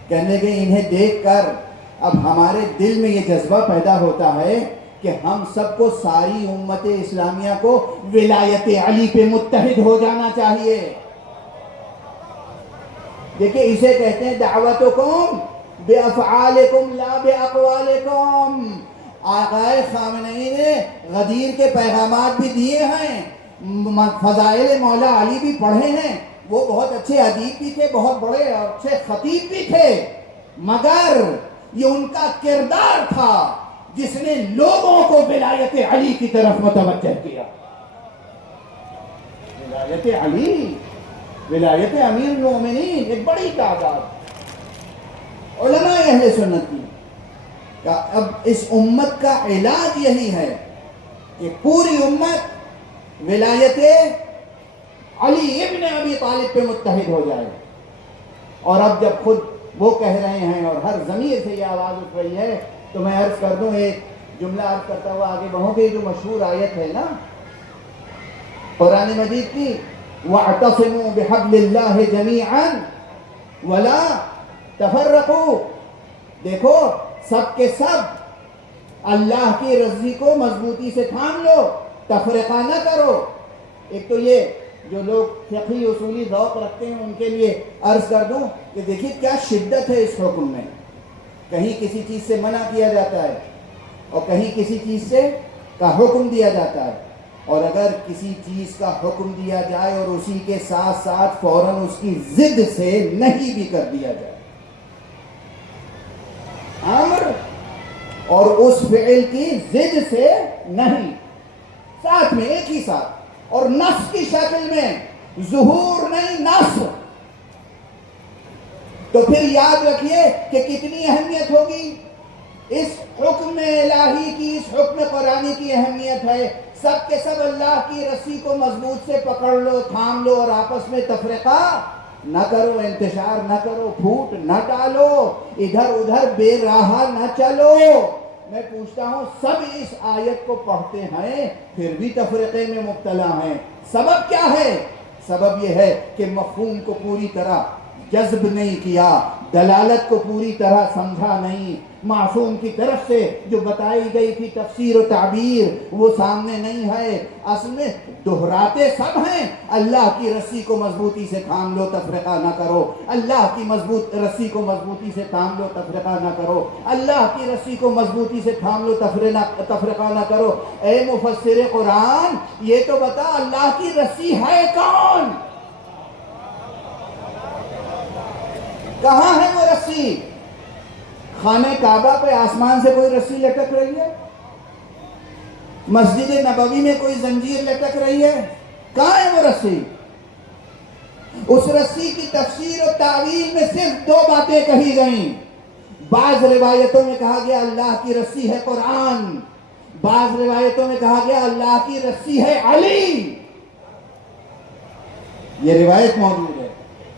کہنے لگے انہیں دیکھ کر اب ہمارے دل میں یہ جذبہ پیدا ہوتا ہے کہ ہم سب کو، ساری امت اسلامیہ کو ولایت علی پہ متحد ہو جانا چاہیے. دیکھیں اسے کہتے ہیں دعوتکم بافعالکم لا باقوالکم. آقائے خامنئی نے غدیر کے پیغامات بھی دیے ہیں، فضائل مولا علی بھی پڑھے ہیں، وہ بہت اچھے ادیب بھی تھے، بہت بڑے اچھے خطیب بھی تھے، مگر یہ ان کا کردار تھا جس نے لوگوں کو ولایت علی کی طرف متوجہ کیا. ولایت علی، ولایت امیر المومنین، ایک بڑی تعداد علماء اہل سنت کی. اب اس امت کا علاج یہی ہے کہ پوری امت ولایت علی ابن ابی طالب پہ متحد ہو جائے. اور اب جب خود وہ کہہ رہے ہیں اور ہر ضمیر سے یہ آواز اٹھ رہی ہے، تو میں عرض کر دوں، ایک جملہ عرض کرتا ہوا آگے بڑھوں کہ جو مشہور آیت ہے نا قرآن مجید کی، وَاعْتَصِمُوا بِحَبْلِ اللَّهِ جَمِيعًا وَلَا تَفَرَّقُوا. دیکھو سب کے سب اللہ کی رضی کو مضبوطی سے تھام لو، تفرقہ نہ کرو. ایک تو یہ جو لوگ فقہی اصولی ذوق رکھتے ہیں ان کے لیے عرض کر دوں کہ دیکھیے کیا شدت ہے اس حکم میں. کہیں کسی چیز سے منع کیا جاتا ہے اور کہیں کسی چیز سے کا حکم دیا جاتا ہے، اور اگر کسی چیز کا حکم دیا جائے اور اسی کے ساتھ ساتھ فوراً اس کی ضد سے نہیں بھی کر دیا جائے، امر اور اس فعل کی ضد سے نہیں، ساتھ میں ایک ہی ساتھ، اور نص کی شکل میں، ظہور نہیں نص. تو پھر یاد رکھیے کہ کتنی اہمیت ہوگی اس حکم الہی کی، اس حکم قرآنی کی اہمیت ہے۔ سب کے سب اللہ کی رسی کو مضبوط سے پکڑ لو، تھام لو، اور آپس میں تفرقہ نہ کرو، انتشار نہ کرو، پھوٹ نہ ڈالو، ادھر ادھر بے راہ نہ چلو۔ میں پوچھتا ہوں، سب اس آیت کو پڑھتے ہیں پھر بھی تفرقے میں مبتلا ہیں، سبب کیا ہے؟ سبب یہ ہے کہ مفہوم کو پوری طرح جذب نہیں کیا، دلالت کو پوری طرح سمجھا نہیں، معصوم کی طرف سے جو بتائی گئی تھی تفسیر و تعبیر وہ سامنے نہیں ہے۔ اصل میں دہراتے سب ہیں، اللہ کی رسی کو مضبوطی سے تھام لو، تفرقہ نہ کرو، اللہ کی مضبوط رسی کو مضبوطی سے تھام لو، تفرقہ نہ کرو، اللہ کی رسی کو مضبوطی سے تھام لو، تفرقہ نہ کرو۔ اے مفسر قرآن، یہ تو بتا اللہ کی رسی ہے کون؟ کہاں ہے وہ رسی؟ خانہ کعبہ پہ آسمان سے کوئی رسی لٹک رہی ہے؟ مسجد نبوی میں کوئی زنجیر لٹک رہی ہے؟ کہاں ہے وہ رسی؟ اس رسی کی تفسیر و تعویل میں صرف دو باتیں کہی گئیں۔ بعض روایتوں میں کہا گیا اللہ کی رسی ہے قرآن، بعض روایتوں میں کہا گیا اللہ کی رسی ہے علی۔ یہ روایت موجود ہے۔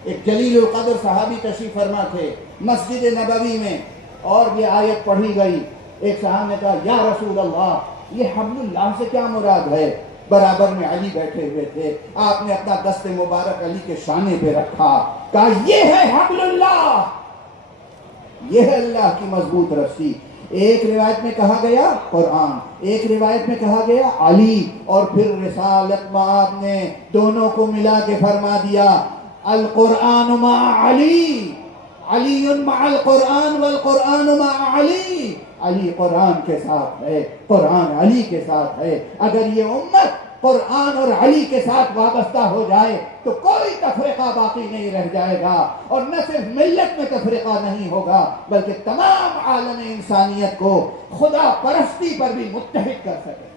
ایک جلیل القدر صحابی تشریف فرما تھے مسجد نبوی میں، اور یہ آیت پڑھی گئی۔ ایک صحابی نے کہا یا رسول اللہ، یہ حبل اللہ سے کیا مراد ہے؟ برابر میں علی بیٹھے ہوئے تھے، آپ نے اپنا دست مبارک علی کے شانے پہ رکھا، کہا یہ ہے حبل اللہ، یہ ہے اللہ کی مضبوط رسی۔ ایک روایت میں کہا گیا قرآن، ایک روایت میں کہا گیا علی، اور پھر رسالت میں آپ نے دونوں کو ملا کے فرما دیا القرآن مع علی، علی مع القرآن والقرآن مع علی۔ علی قرآن کے ساتھ ہے، قرآن علی کے ساتھ ہے۔ اگر یہ امت قرآن اور علی کے ساتھ وابستہ ہو جائے تو کوئی تفرقہ باقی نہیں رہ جائے گا، اور نہ صرف ملت میں تفرقہ نہیں ہوگا بلکہ تمام عالم انسانیت کو خدا پرستی پر بھی متحد کر سکے۔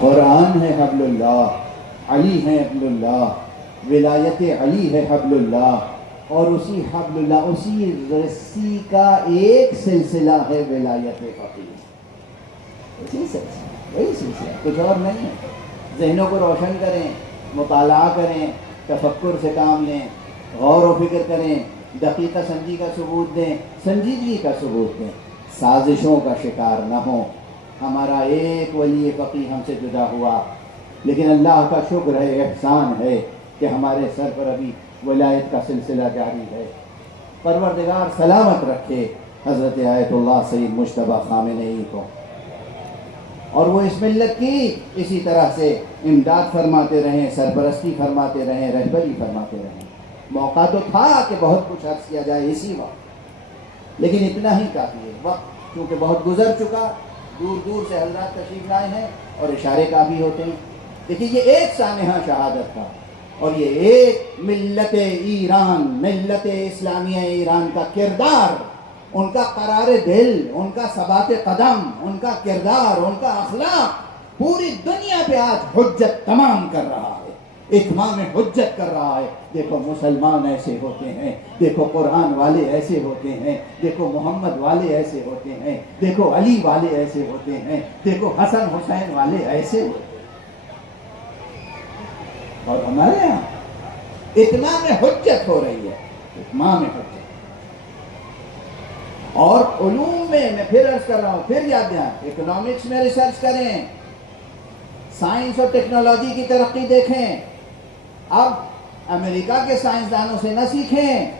قرآن ہے حبل اللہ، علی ہے حبل اللہ، ولایت علی ہے حبل اللہ، اور اسی حبل اللہ، اسی رسی کا ایک سلسلہ ہے ولایت فقیہ۔ اسی سلسلہ، وہی سلسلہ، کچھ اور نہیں ہے۔ ذہنوں کو روشن کریں، مطالعہ کریں، تفکر سے کام لیں، غور و فکر کریں، دقیقہ سنجی کا ثبوت دیں، سنجیدگی کا ثبوت دیں، سازشوں کا شکار نہ ہوں۔ ہمارا ایک ولی فقیہ ہم سے جدا ہوا، لیکن اللہ کا شکر ہے، احسان ہے کہ ہمارے سر پر ابھی ولایت کا سلسلہ جاری ہے۔ پروردگار سلامت رکھے حضرت آیت اللہ سید مجتبی خامنئی کو، اور وہ اس ملت کی اسی طرح سے امداد فرماتے رہیں، سرپرستی فرماتے رہیں، رہبری فرماتے رہیں۔ موقع تو تھا کہ بہت کچھ عرض کیا جائے اسی وقت، لیکن اتنا ہی کافی ہے۔ وقت کیونکہ بہت گزر چکا، دور دور سے حضرات تشریف لائے ہیں اور اشارے کافی ہوتے ہیں۔ دیکھیے یہ ایک سانحہ شہادت تھا، اور یہ ایک ملت ایران، ملت اسلامیہ ایران کا کردار، ان کا قرار دل، ان کا ثبات قدم، ان کا کردار، ان کا اخلاق پوری دنیا پہ آج حجت تمام کر رہا ہے، اتمام حجت کر رہا ہے۔ دیکھو مسلمان ایسے ہوتے ہیں، دیکھو قرآن والے ایسے ہوتے ہیں، دیکھو محمد والے ایسے ہوتے ہیں، دیکھو علی والے ایسے ہوتے ہیں، دیکھو حسن حسین والے ایسے ہوتے ہیں۔ اور ہمارے یہاں اتمام حجت ہو رہی ہے، اتمام حجت۔ اور علوم میں پھر عرض کر رہا ہوں، پھر یاد دیں، اکنامکس میں ریسرچ کریں، سائنس اور ٹیکنالوجی کی ترقی دیکھیں۔ اب امریکہ کے سائنسدانوں سے نہ سیکھیں،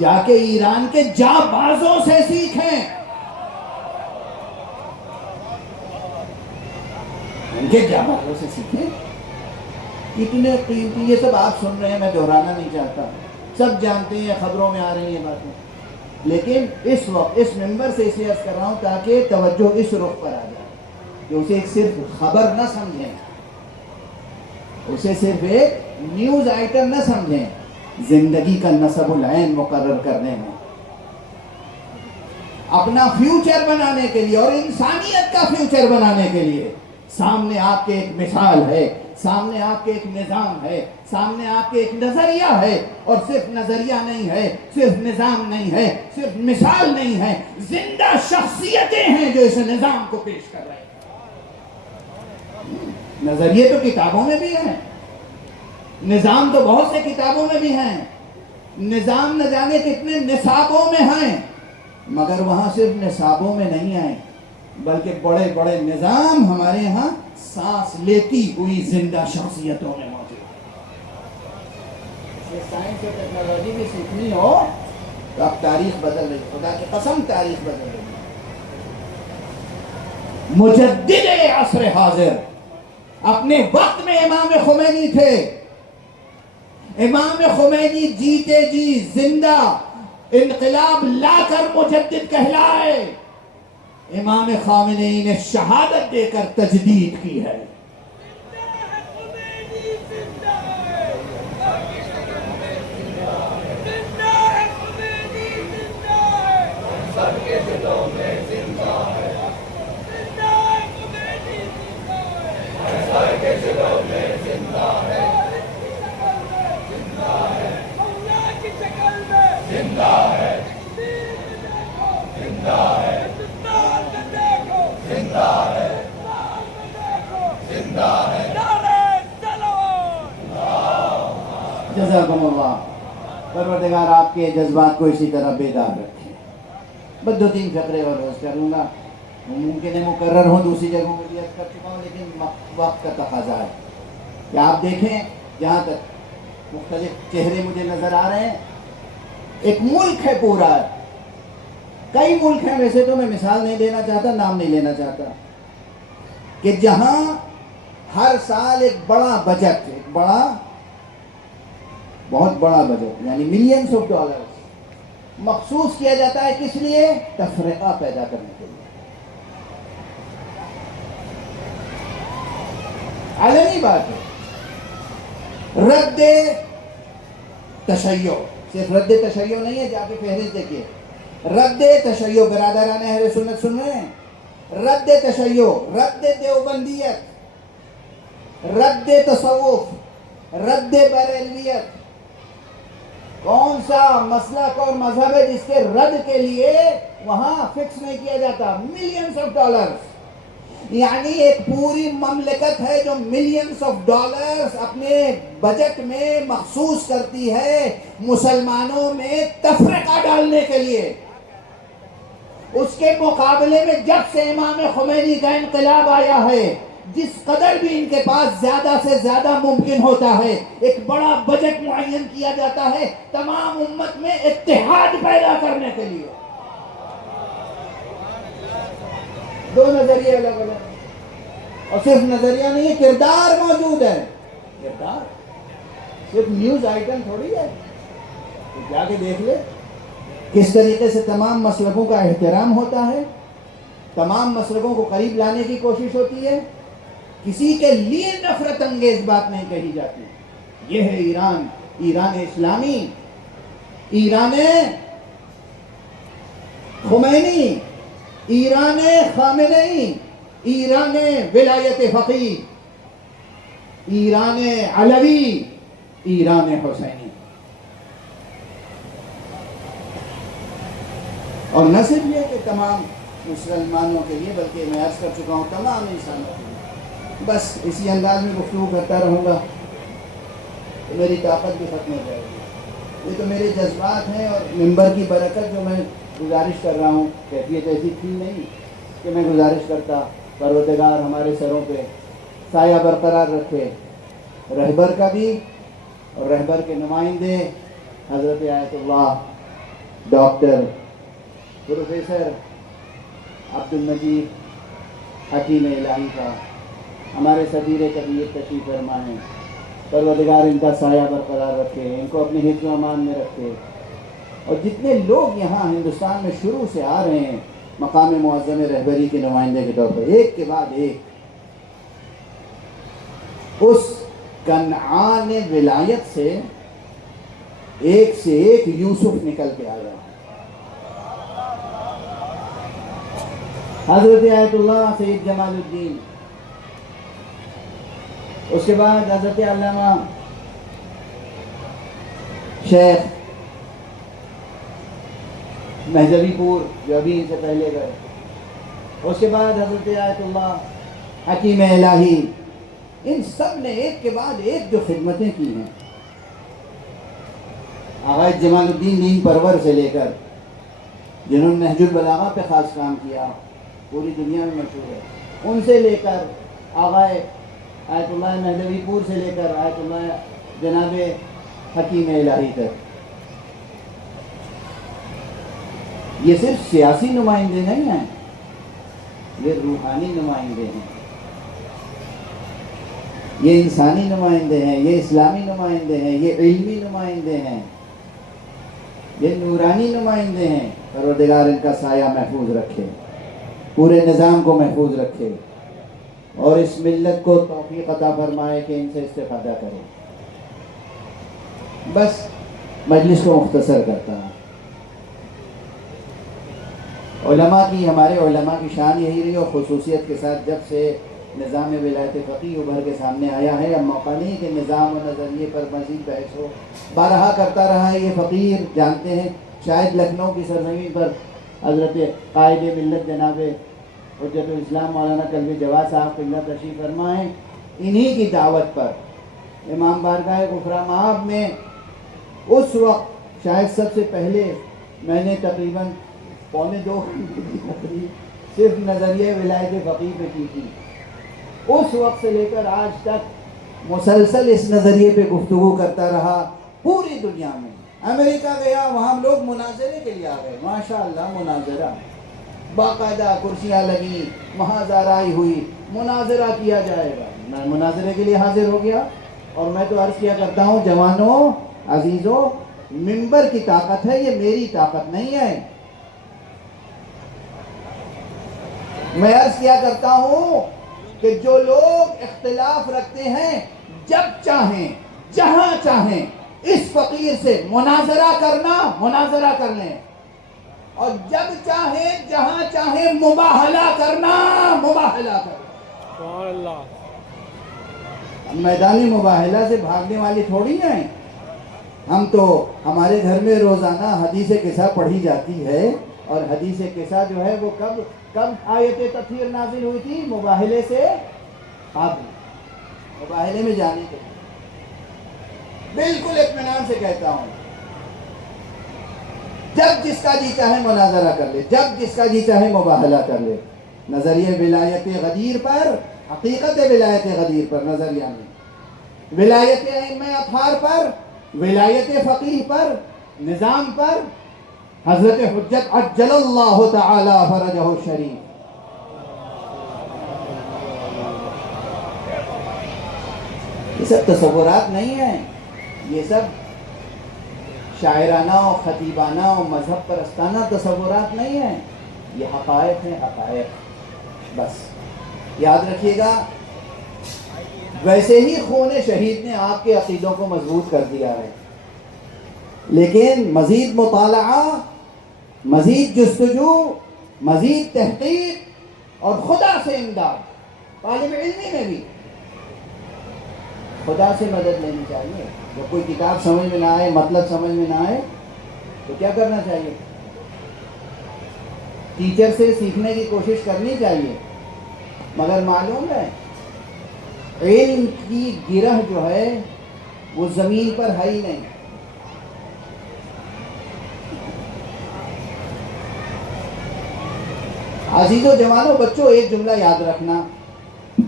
جا کے ایران کے جانبازوں سے سیکھیں، ان کے جانبازوں سے سیکھیں۔ کتنے قیمتی، یہ سب آپ سن رہے ہیں، میں دہرانا نہیں چاہتا، سب جانتے ہیں، خبروں میں آ رہی ہیں باتیں۔ لیکن اس وقت اس ممبر سے اسے عرض کر رہا ہوں تاکہ توجہ اس رخ پر آ جائے کہ اسے صرف خبر نہ سمجھیں، اسے صرف ایک نیوز آئٹم نہ سمجھیں، زندگی کا نصب العین مقرر کرنے میں، اپنا فیوچر بنانے کے لیے اور انسانیت کا فیوچر بنانے کے لیے سامنے آپ کے ایک مثال ہے، سامنے آپ کے ایک نظام ہے، سامنے آپ کے ایک نظریہ ہے، اور صرف نظریہ نہیں ہے، صرف نظام نہیں ہے، صرف مثال نہیں ہے، زندہ شخصیتیں ہیں جو اس نظام کو پیش کر رہے ہیں۔ نظریے تو کتابوں میں بھی ہیں، نظام تو بہت سے کتابوں میں بھی ہیں، نظام نہ جانے کتنے نصابوں میں ہیں، مگر وہاں صرف نصابوں میں نہیں آئے بلکہ بڑے بڑے نظام ہمارے ہاں سانس لیتی ہوئی زندہ شخصیتوں میں موجود ہے۔ سائنس اور ٹیکنالوجی بھی سیکھنی ہو تو اب تاریخ بدل رہی، خدا کی قسم تاریخ بدل رہی۔ مجدد عصر حاضر اپنے وقت میں امام خمینی تھے، امام خمینی جیتے جی زندہ انقلاب لا کر مجدد کہلائے، امام خامنئی نے شہادت دے کر تجدید کی ہے۔ جزاکم اللہ، پروردگار آپ کے جذبات کو اسی طرح بیدار رکھے۔ بس 2-3 فقرے اور روز کر لوں گا، ممکن ہے مقرر ہوں دوسری جگہوں میں بھی عرض کر چکا ہوں، لیکن وقت کا تقاضا ہے کہ آپ دیکھیں جہاں تک مختلف چہرے مجھے نظر آ رہے ہیں، ایک ملک ہے پورا، کئی ملک ہیں، ویسے تو میں مثال نہیں دینا چاہتا، نام نہیں لینا چاہتا، کہ جہاں ہر سال ایک بڑا بجٹ، ایک بہت بڑا بجٹ یعنی ملینز آف ڈالرز مخصوص کیا جاتا ہے، کس لیے؟ تفرقہ پیدا کرنے کے لیے۔ علمی بات ہے، رد تشیع، صرف رد تشیع نہیں ہے، جا کے فہرست دیکھیے، رد تشیع، برادران اہل سنت سن رہے ہیں؟ رد تشیع، رد دیوبندیت، رد تصوف، رد بریلویت، کون سا مسلک اور مذہب ہے جس کے رد کے لیے وہاں فکس نہیں کیا جاتا؟ ملینز آف ڈالرز، یعنی ایک پوری مملکت ہے جو ملینز آف ڈالرز اپنے بجٹ میں مخصوص کرتی ہے مسلمانوں میں تفرقہ ڈالنے کے لیے۔ اس کے مقابلے میں جب سے امام خمینی کا انقلاب آیا ہے، جس قدر بھی ان کے پاس زیادہ سے زیادہ ممکن ہوتا ہے ایک بڑا بجٹ معین کیا جاتا ہے تمام امت میں اتحاد پیدا کرنے کے لیے۔ دو نظریے الگ الگ، اور صرف نظریہ نہیں ہے، کردار موجود ہے، کردار صرف نیوز آئٹم تھوڑی ہے، جا کے دیکھ لے کس طریقے سے تمام مسلکوں کا احترام ہوتا ہے، تمام مسلکوں کو قریب لانے کی کوشش ہوتی ہے، کسی کے لیے نفرت انگیز بات نہیں کہی جاتی۔ یہ ہے ایران، ایران اسلامی، ایران خمینی، ایران خامنئی، ایران ولایت فقیہ، ایران علوی، ایران حسینی۔ اور نہ صرف یہ کہ تمام مسلمانوں کے لیے بلکہ میں عرض کر چکا ہوں تمام انسانوں کے لیے۔ بس اسی انداز میں گفتگو کرتا رہوں گا تو میری طاقت بھی ختم ہو جائے گی۔ یہ تو میرے جذبات ہیں اور ممبر کی برکت جو میں گزارش کر رہا ہوں، کیفیت ایسی تھی نہیں کہ میں گزارش کرتا پروردگار ہمارے سروں پہ سایہ برقرار رکھے، رہبر کا بھی اور رہبر کے نمائندے حضرت آیت اللہ ڈاکٹر پروفیسر عبدالمجید حکیم الہی کا، ہمارے صدیر کبیر تشریف فرما ہیں، پروردگار ان کا سایہ برقرار رکھے، ان کو اپنی حفظ و امان میں رکھے، اور جتنے لوگ یہاں ہندوستان میں شروع سے آ رہے ہیں مقام معظم رہبری کے نمائندے کے طور پر، ایک کے بعد ایک اس کنعان ولایت سے ایک یوسف نکل کے آ رہا ہے۔ حضرت آیت اللہ سید جمال الدین، اس کے بعد حضرت علامہ شیخ مہدوی پور جو ابھی ان سے پہلے گئے، اس کے بعد حضرت آیت اللہ حکیم الہی، ان سب نے ایک کے بعد ایک جو خدمتیں کی ہیں، آغا جمال الدین دین پرور سے لے کر جنہوں نے نہج البلاغہ پہ خاص کام کیا، پوری دنیا میں مشہور ہے، ان سے لے کر آغا آیت اللہ مہدوی پور سے لے کر آیت اللہ جناب حکیم الہی تک، یہ صرف سیاسی نمائندے نہیں ہیں، یہ روحانی نمائندے ہیں، یہ انسانی نمائندے ہیں، یہ اسلامی نمائندے ہیں، یہ علمی نمائندے ہیں، یہ نورانی نمائندے ہیں۔ پروردگار ان کا سایہ محفوظ رکھے، پورے نظام کو محفوظ رکھے، اور اس ملت کو توفیق عطا فرمائے کہ ان سے استفادہ کرے۔ بس مجلس کو مختصر کرتا ہوں۔ علماء کی، ہمارے علماء کی شان یہی رہی، اور خصوصیت کے ساتھ جب سے نظام ولایت فقیہ ابھر کے سامنے آیا ہے، اب موقع نہیں کہ نظام و نظریے پر مزید بحث ہو، بارہا کرتا رہا ہے یہ فقیر، جانتے ہیں شاید لکھنؤ کی سرزمین پر حضرت قائد ملت جناب حجت الاسلام مولانا کلبی جواد صاحب قبلہ تشریف فرما ہیں، انہی کی دعوت پر امام بارگاہ غفرہ مآب میں اس وقت شاید سب سے پہلے میں نے تقریباً پونے 2 گھنٹے کی تقریب صرف نظریہ ولایت فقیہ پہ کی تھی۔ اس وقت سے لے کر آج تک مسلسل اس نظریے پہ گفتگو کرتا رہا پوری دنیا میں۔ امریکہ گیا، وہاں لوگ مناظرے کے لیے آ گئے، ماشاءاللہ مناظرہ، باقاعدہ کرسیاں لگی، وہاں زارائی ہوئی، مناظرہ کیا جائے گا۔ میں مناظرے کے لیے حاضر ہو گیا، اور میں تو عرض کیا کرتا ہوں جوانوں، عزیزوں، منبر کی طاقت ہے، یہ میری طاقت نہیں ہے۔ میں عرض کیا کرتا ہوں کہ جو لوگ اختلاف رکھتے ہیں، جب چاہیں جہاں چاہیں اس فقیر سے مناظرہ کرنا، مناظرہ کر لیں، اور جب چاہیں جہاں چاہیں مباہلہ کرنا، مباہلہ کریں۔ سبحان اللہ۔ ہم میدانی مباہلہ سے بھاگنے والی تھوڑی ہیں، ہم تو ہمارے گھر میں روزانہ حدیث قصہ پڑھی جاتی ہے، اور حدیث قصہ جو ہے وہ کب آیت تطہیر نازل ہوئی تھی؟ مباہلے سے قبل، مباہلے میں جانے کے لیے۔ بالکل اطمینان سے کہتا ہوں، جب جس کا جی چاہے مناظرہ کر لے، جب جس کا جی چاہے مباہلہ کر لے، نظریہ ولایت غدیر پر، حقیقت ولایت غدیر پر نظریہ میں، ولایت ائمہ اطہار پر، ولایت فقیہ پر، نظام پر، حضرت حجت عجل اللہ تعالی فرجہ الشریف۔ یہ سب تصورات نہیں ہیں، یہ سب شاعرانہ و خطیبانہ و مذہب پرستانہ تصورات نہیں ہیں، یہ حقائق ہیں، حقائق۔ بس یاد رکھیے گا، ویسے ہی خون شہید نے آپ کے عقیدوں کو مضبوط کر دیا ہے، لیکن مزید مطالعہ، مزید جستجو، مزید تحقیق اور خدا سے امداد، طالب علمی میں بھی خدا سے مدد لینی چاہیے۔ جب کوئی کتاب سمجھ میں نہ آئے، مطلب سمجھ میں نہ آئے، تو کیا کرنا چاہیے؟ ٹیچر سے سیکھنے کی کوشش کرنی چاہیے، مگر معلوم ہے علم کی گرہ جو ہے وہ زمین پر ہے ہی نہیں۔ عزیزو جوانو، بچوں، ایک جملہ یاد رکھنا،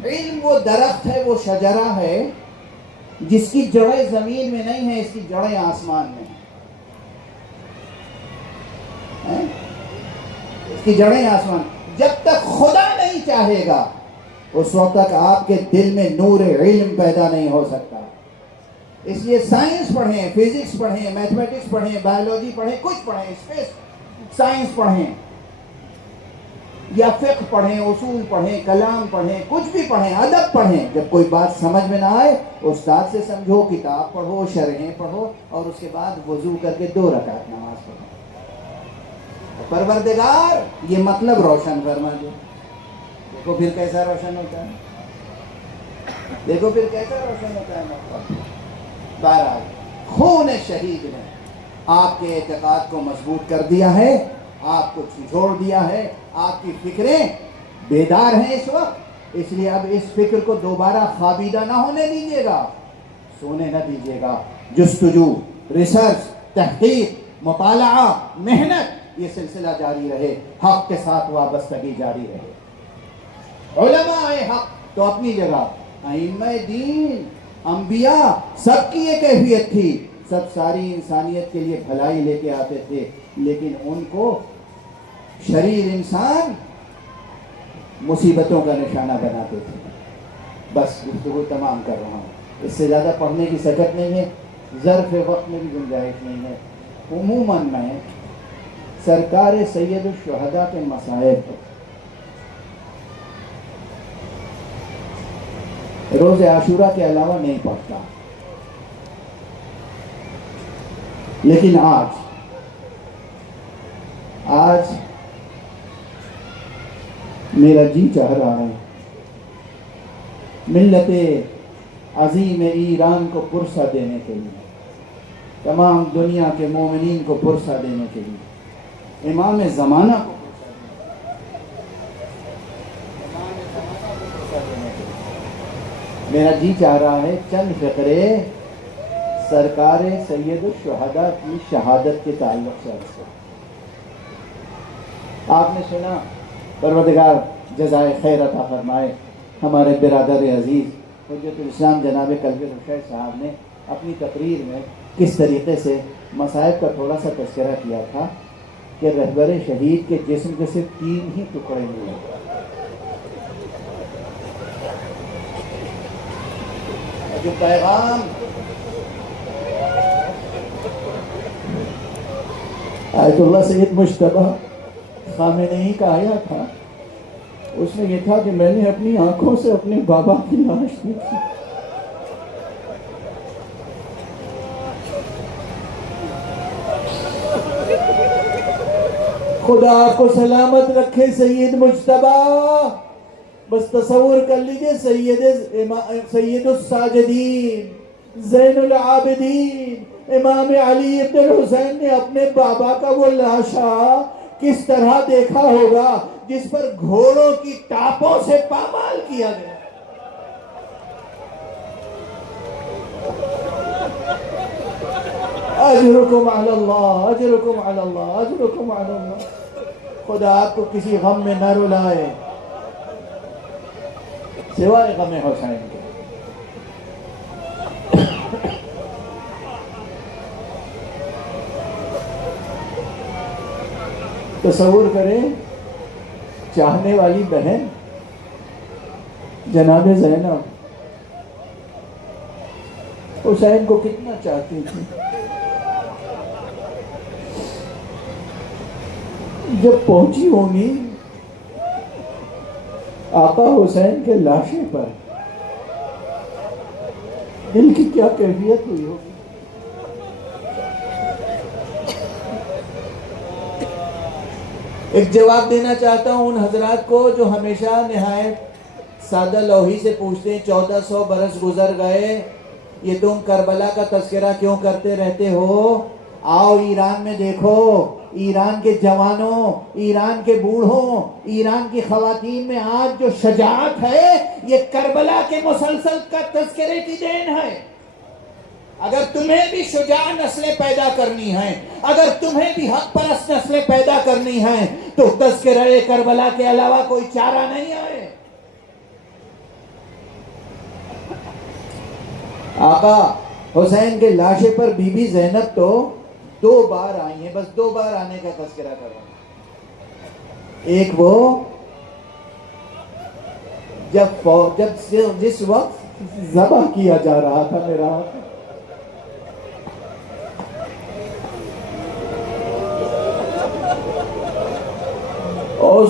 علم وہ درخت ہے، وہ شجرہ ہے جس کی جڑیں زمین میں نہیں ہیں، اس کی جڑیں آسمان میں ہیں، اس کی جڑیں آسمان۔ جب تک خدا نہیں چاہے گا اس وقت تک آپ کے دل میں نور علم پیدا نہیں ہو سکتا۔ اس لیے سائنس پڑھیں، فزکس پڑھیں، میتھمیٹکس پڑھیں، بایولوجی پڑھیں، کچھ پڑھیں، اسپیس سائنس پڑھیں یا فقہ پڑھیں، اصول پڑھیں، کلام پڑھیں، کچھ بھی پڑھیں، ادب پڑھیں. جب کوئی بات سمجھ میں نہ آئے استاد سے سمجھو، کتاب پڑھو، شرحیں پڑھو، اور اس کے بعد وضو کر کے 2 رکعت نماز پڑھو. پروردگار یہ مطلب روشن فرما دے. دیکھو پھر کیسا روشن ہوتا ہے، دیکھو پھر کیسا روشن ہوتا ہے مطلب. بہرحال خون شہید نے آپ کے اعتقاد کو مضبوط کر دیا ہے، آپ کو جھنجھوڑ دیا ہے، آپ کی فکریں بیدار ہیں اس وقت. اس لیے اب اس فکر کو دوبارہ خوابیدہ نہ ہونے دیجیے گا، سونے نہ دیجیے گا. جستجو، ریسرچ، تحقیق، مطالعہ، محنت، یہ سلسلہ جاری رہے، حق کے ساتھ وابستگی جاری رہے. علماء حق تو اپنی جگہ، ائمہ دین، انبیاء، سب کی یہ کیفیت تھی. سب ساری انسانیت کے لیے بھلائی لے کے آتے تھے، لیکن ان کو شریر انسان مصیبتوں کا نشانہ بناتے تھے. بس گفتگو تمام کر رہا ہوں، اس سے زیادہ پڑھنے کی سکت نہیں ہے، ظرف وقت میں بھی گنجائش نہیں ہے. عموماً میں سرکار سید الشہداء کے مصائب روز عاشورہ کے علاوہ نہیں پڑھتا، لیکن آج میرا جی چاہ رہا ہے ملت عظیم ایران کو پرسہ دینے کے لیے، تمام دنیا کے مومنین کو پرسہ دینے کے لیے، امام زمانہ کو میرا جی چاہ رہا ہے چند فقرے سرکار سید الشہداء کی شہادت کے تعلق سے عرض کریں. آپ نے سنا، پروردگار جزائے خیر عطا فرمائے، ہمارے برادر عزیز حجت الاسلام جناب قلب رشید صاحب نے اپنی تقریر میں کس طریقے سے مصائب کا تھوڑا سا تذکرہ کیا تھا کہ رہبر شہید کے جسم کے صرف 3 ہی ٹکڑے ہوئے. جو پیغام آیت اللہ سید مجتبی خامنئی کا آیا تھا، اس میں یہ تھا کہ میں نے اپنی آنکھوں سے اپنے بابا کی لاش دیکھی. خدا آپ کو سلامت رکھے سید مجتبی. بس تصور کر لیجئے سید الساجدین، زین العابدین امام علی ابن الحسین نے اپنے بابا کا وہ لاشا کس طرح دیکھا ہوگا جس پر گھوڑوں کی ٹاپوں سے پامال کیا گیا. اجرکم علی اللہ، اجرکم علی اللہ، اجرکم علی اللہ. خدا آپ کو کسی غم میں نہ رلائے سوائے غم حسین کے. تصور کریں چاہنے والی بہن جناب زینب حسین کو کتنا چاہتی تھی. جب پہنچی ہوں گی آقا حسین کے لاشے پر، دل کی کیا کیفیت ہوئی ہوگی. ایک جواب دینا چاہتا ہوں ان حضرات کو جو ہمیشہ نہایت سادہ لوحی سے پوچھتے ہیں 1400 برس گزر گئے، یہ تم کربلا کا تذکرہ کیوں کرتے رہتے ہو؟ آؤ ایران میں دیکھو، ایران کے جوانوں، ایران کے بوڑھوں، ایران کی خواتین میں آج جو شجاعت ہے یہ کربلا کے مسلسل کا تذکرے کی دین ہے. اگر تمہیں بھی شجاع نسلیں پیدا کرنی ہیں، اگر تمہیں بھی حق پرست نسلیں پیدا کرنی ہیں تو تذکرہ کربلا کے علاوہ کوئی چارہ نہیں ہے. آقا حسین کے لاشے پر بی بی زینب تو 2 بار آئی ہیں، بس 2 بار آنے کا تذکرہ کر رہا ہوں. ایک وہ جب جس وقت ذبح کیا جا رہا تھا میرا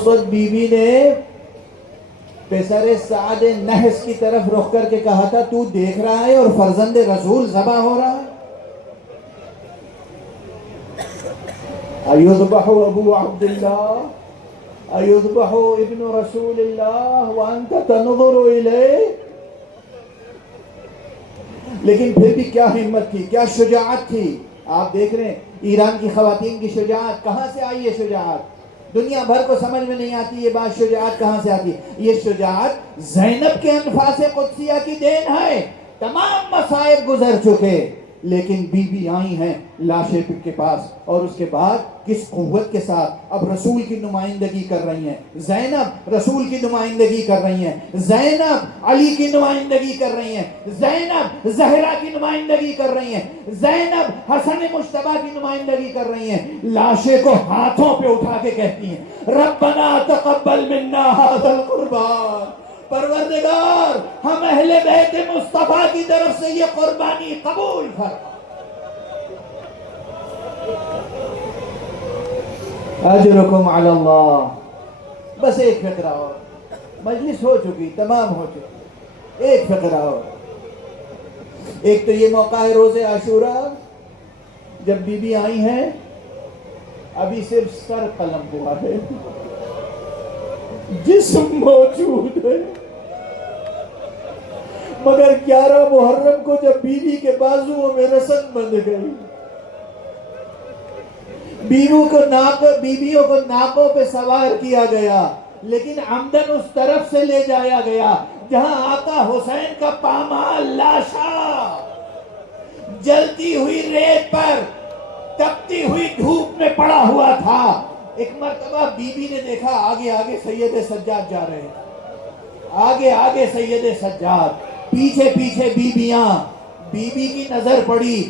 اس وقت بی بی نے پسر سعد نحس کی طرف رخ کر کے کہا تھا تو دیکھ رہا ہے اور فرزند رسول ذبح ہو رہا ہے. ایذبح ابو عبد اللہ ایذبح ابن رسول اللہ وانت تنظر الیہ. لیکن پھر بھی کیا ہمت تھی، کیا شجاعت تھی. آپ دیکھ رہے ہیں ایران کی خواتین کی شجاعت کہاں سے آئی ہے. شجاعت دنیا بھر کو سمجھ میں نہیں آتی یہ بات، شجاعت کہاں سے آتی. یہ شجاعت زینب کے انفاس قدسیہ کی دین ہے. تمام مصائب گزر چکے لیکن بی بی آئی ہیں لاشیں کے پاس، اور اس کے بعد کس قوت کے ساتھ اب رسول کی نمائندگی کر رہی ہیں. زینب رسول کی نمائندگی کر رہی ہیں، زینب علی کی نمائندگی کر رہی ہیں، زینب زہرا کی نمائندگی کر رہی ہیں، زینب حسن مجتبیٰ کی نمائندگی کر رہی ہیں. لاشیں کو ہاتھوں پہ اٹھا کے کہتی ہیں ربنا تقبل منا ھذا القربان. پروردگار ہم اہل بیت مصطفیٰ کی طرف سے یہ قربانی قبول فرما. اجرکم علی اللہ. بس ایک فقرہ اور، مجلس ہو چکی، تمام ہو چکی، ایک فقرہ اور. ایک تو یہ موقع ہے روز عاشوراء جب بی بی آئی ہیں، ابھی صرف سر قلم ہوا ہے، جسم موجود ہے، مگر 11 محرم کو جب بیوی کے بازوؤں میں رسن بندھ گئی، بیویوں کو ناکوں پہ سوار کیا گیا، لیکن عمدن اس طرف سے لے جایا گیا جہاں آقا حسین کا پامال لاشا جلتی ہوئی ریت پر تپتی ہوئی دھوپ میں پڑا ہوا تھا. ایک مرتبہ بی بی نے دیکھا آگے آگے سید سجاد جا رہے ہیں، آگے آگے سید سجاد، پیچھے پیچھے بیویاں. بی بی کی نظر پڑی،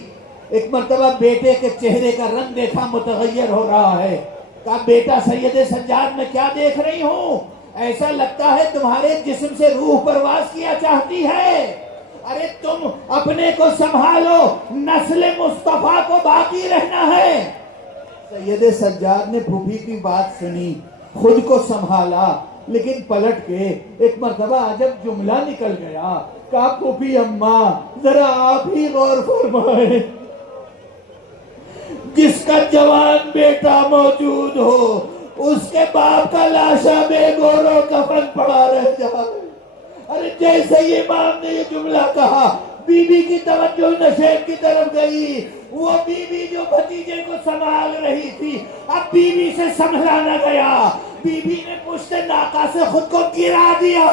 ایک مرتبہ بیٹے کے چہرے کا رنگ دیکھا متغیر ہو رہا ہے. کہا بیٹا سید سجاد میں کیا دیکھ رہی ہوں، ایسا لگتا ہے تمہارے جسم سے روح پرواز کیا چاہتی ہے. ارے تم اپنے کو سنبھالو، نسل مصطفیٰ کو باقی رہنا ہے. سید سجاد نے پھوپھی کی بات سنی، خود کو سنبھالا، لیکن پلٹ کے ایک مرتبہ عجب جملہ نکل گیا. کہا پھوپھی اماں ذرا آپ ہی غور فرمائیں، جس کا جوان بیٹا موجود ہو اس کے باپ کا لاشا بے گور و کفن پڑا رہ جائے. ارے جیسے یہ امام نے یہ جملہ کہا، بی بی کی توجہ نشین کی طرف گئی. وہ بی بی جو بھتیجے کو سنبھال رہی تھی اب بی بی سے سنبھلا نہ گیا، بی بی نے پشت ناقہ سے خود کو گرا دیا.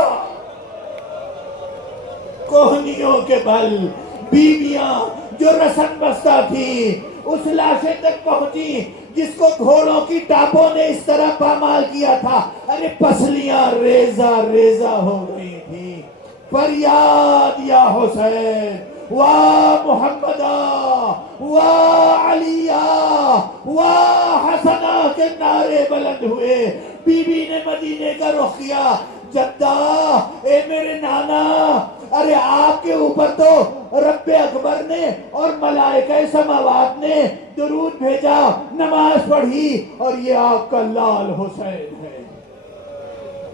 کوہنیوں کے بل بیویاں جو رسن بستہ تھی اس لاشے تک پہنچی جس کو گھوڑوں کی ٹاپوں نے اس طرح پامال کیا تھا. ارے پسلیاں ریزہ ریزہ ہو رہی تھی. فریاد یا حسین وا محمدہ وا علیہ وا حسنہ کے نعرے بلند ہوئے. بی بی نے مدینے کا رخ کیا. جدہ اے میرے نانا، ارے آپ کے اوپر تو رب اکبر نے اور ملائکہ سماوات نے درود بھیجا، نماز پڑھی، اور یہ آپ کا لال حسین ہے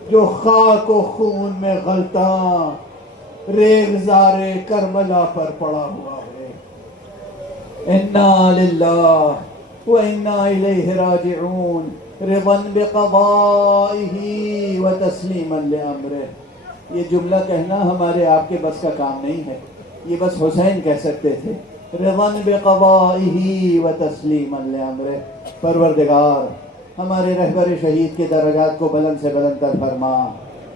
جو خاک و خون میں غلطاں ریگزار کربلا پر پڑا ہوا ہے. انا للہ و انا الیہ راجعون رضا بقضائہ و تسلیما لامرہ. یہ جملہ کہنا ہمارے آپ کے بس کا کام نہیں ہے، یہ بس حسین کہہ سکتے تھے. رضا بقضائہ و تسلیما لامرہ. پروردگار ہمارے رہبر شہید کے درجات کو بلند سے بلند تر فرما.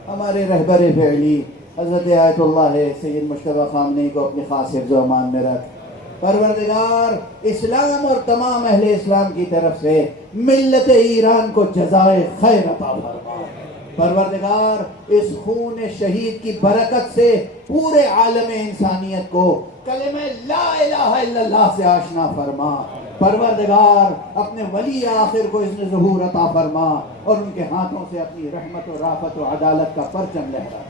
ہمارے رہبر فعلی حضرت آیت اللہ سید مجتبیٰ خامنہی کو اپنی خاص حفظ و امان میں رکھ. پروردگار اسلام اور تمام اہل اسلام کی طرف سے ملت ایران کو جزائے خیر عطا فرما. پروردگار اس خون شہید کی برکت سے پورے عالم انسانیت کو کلمہ لا الہ الا اللہ سے آشنا فرما. پروردگار اپنے ولی آخر کو اس نے ظہور عطا فرما اور ان کے ہاتھوں سے اپنی رحمت و رافت و عدالت کا پرچم لہرا.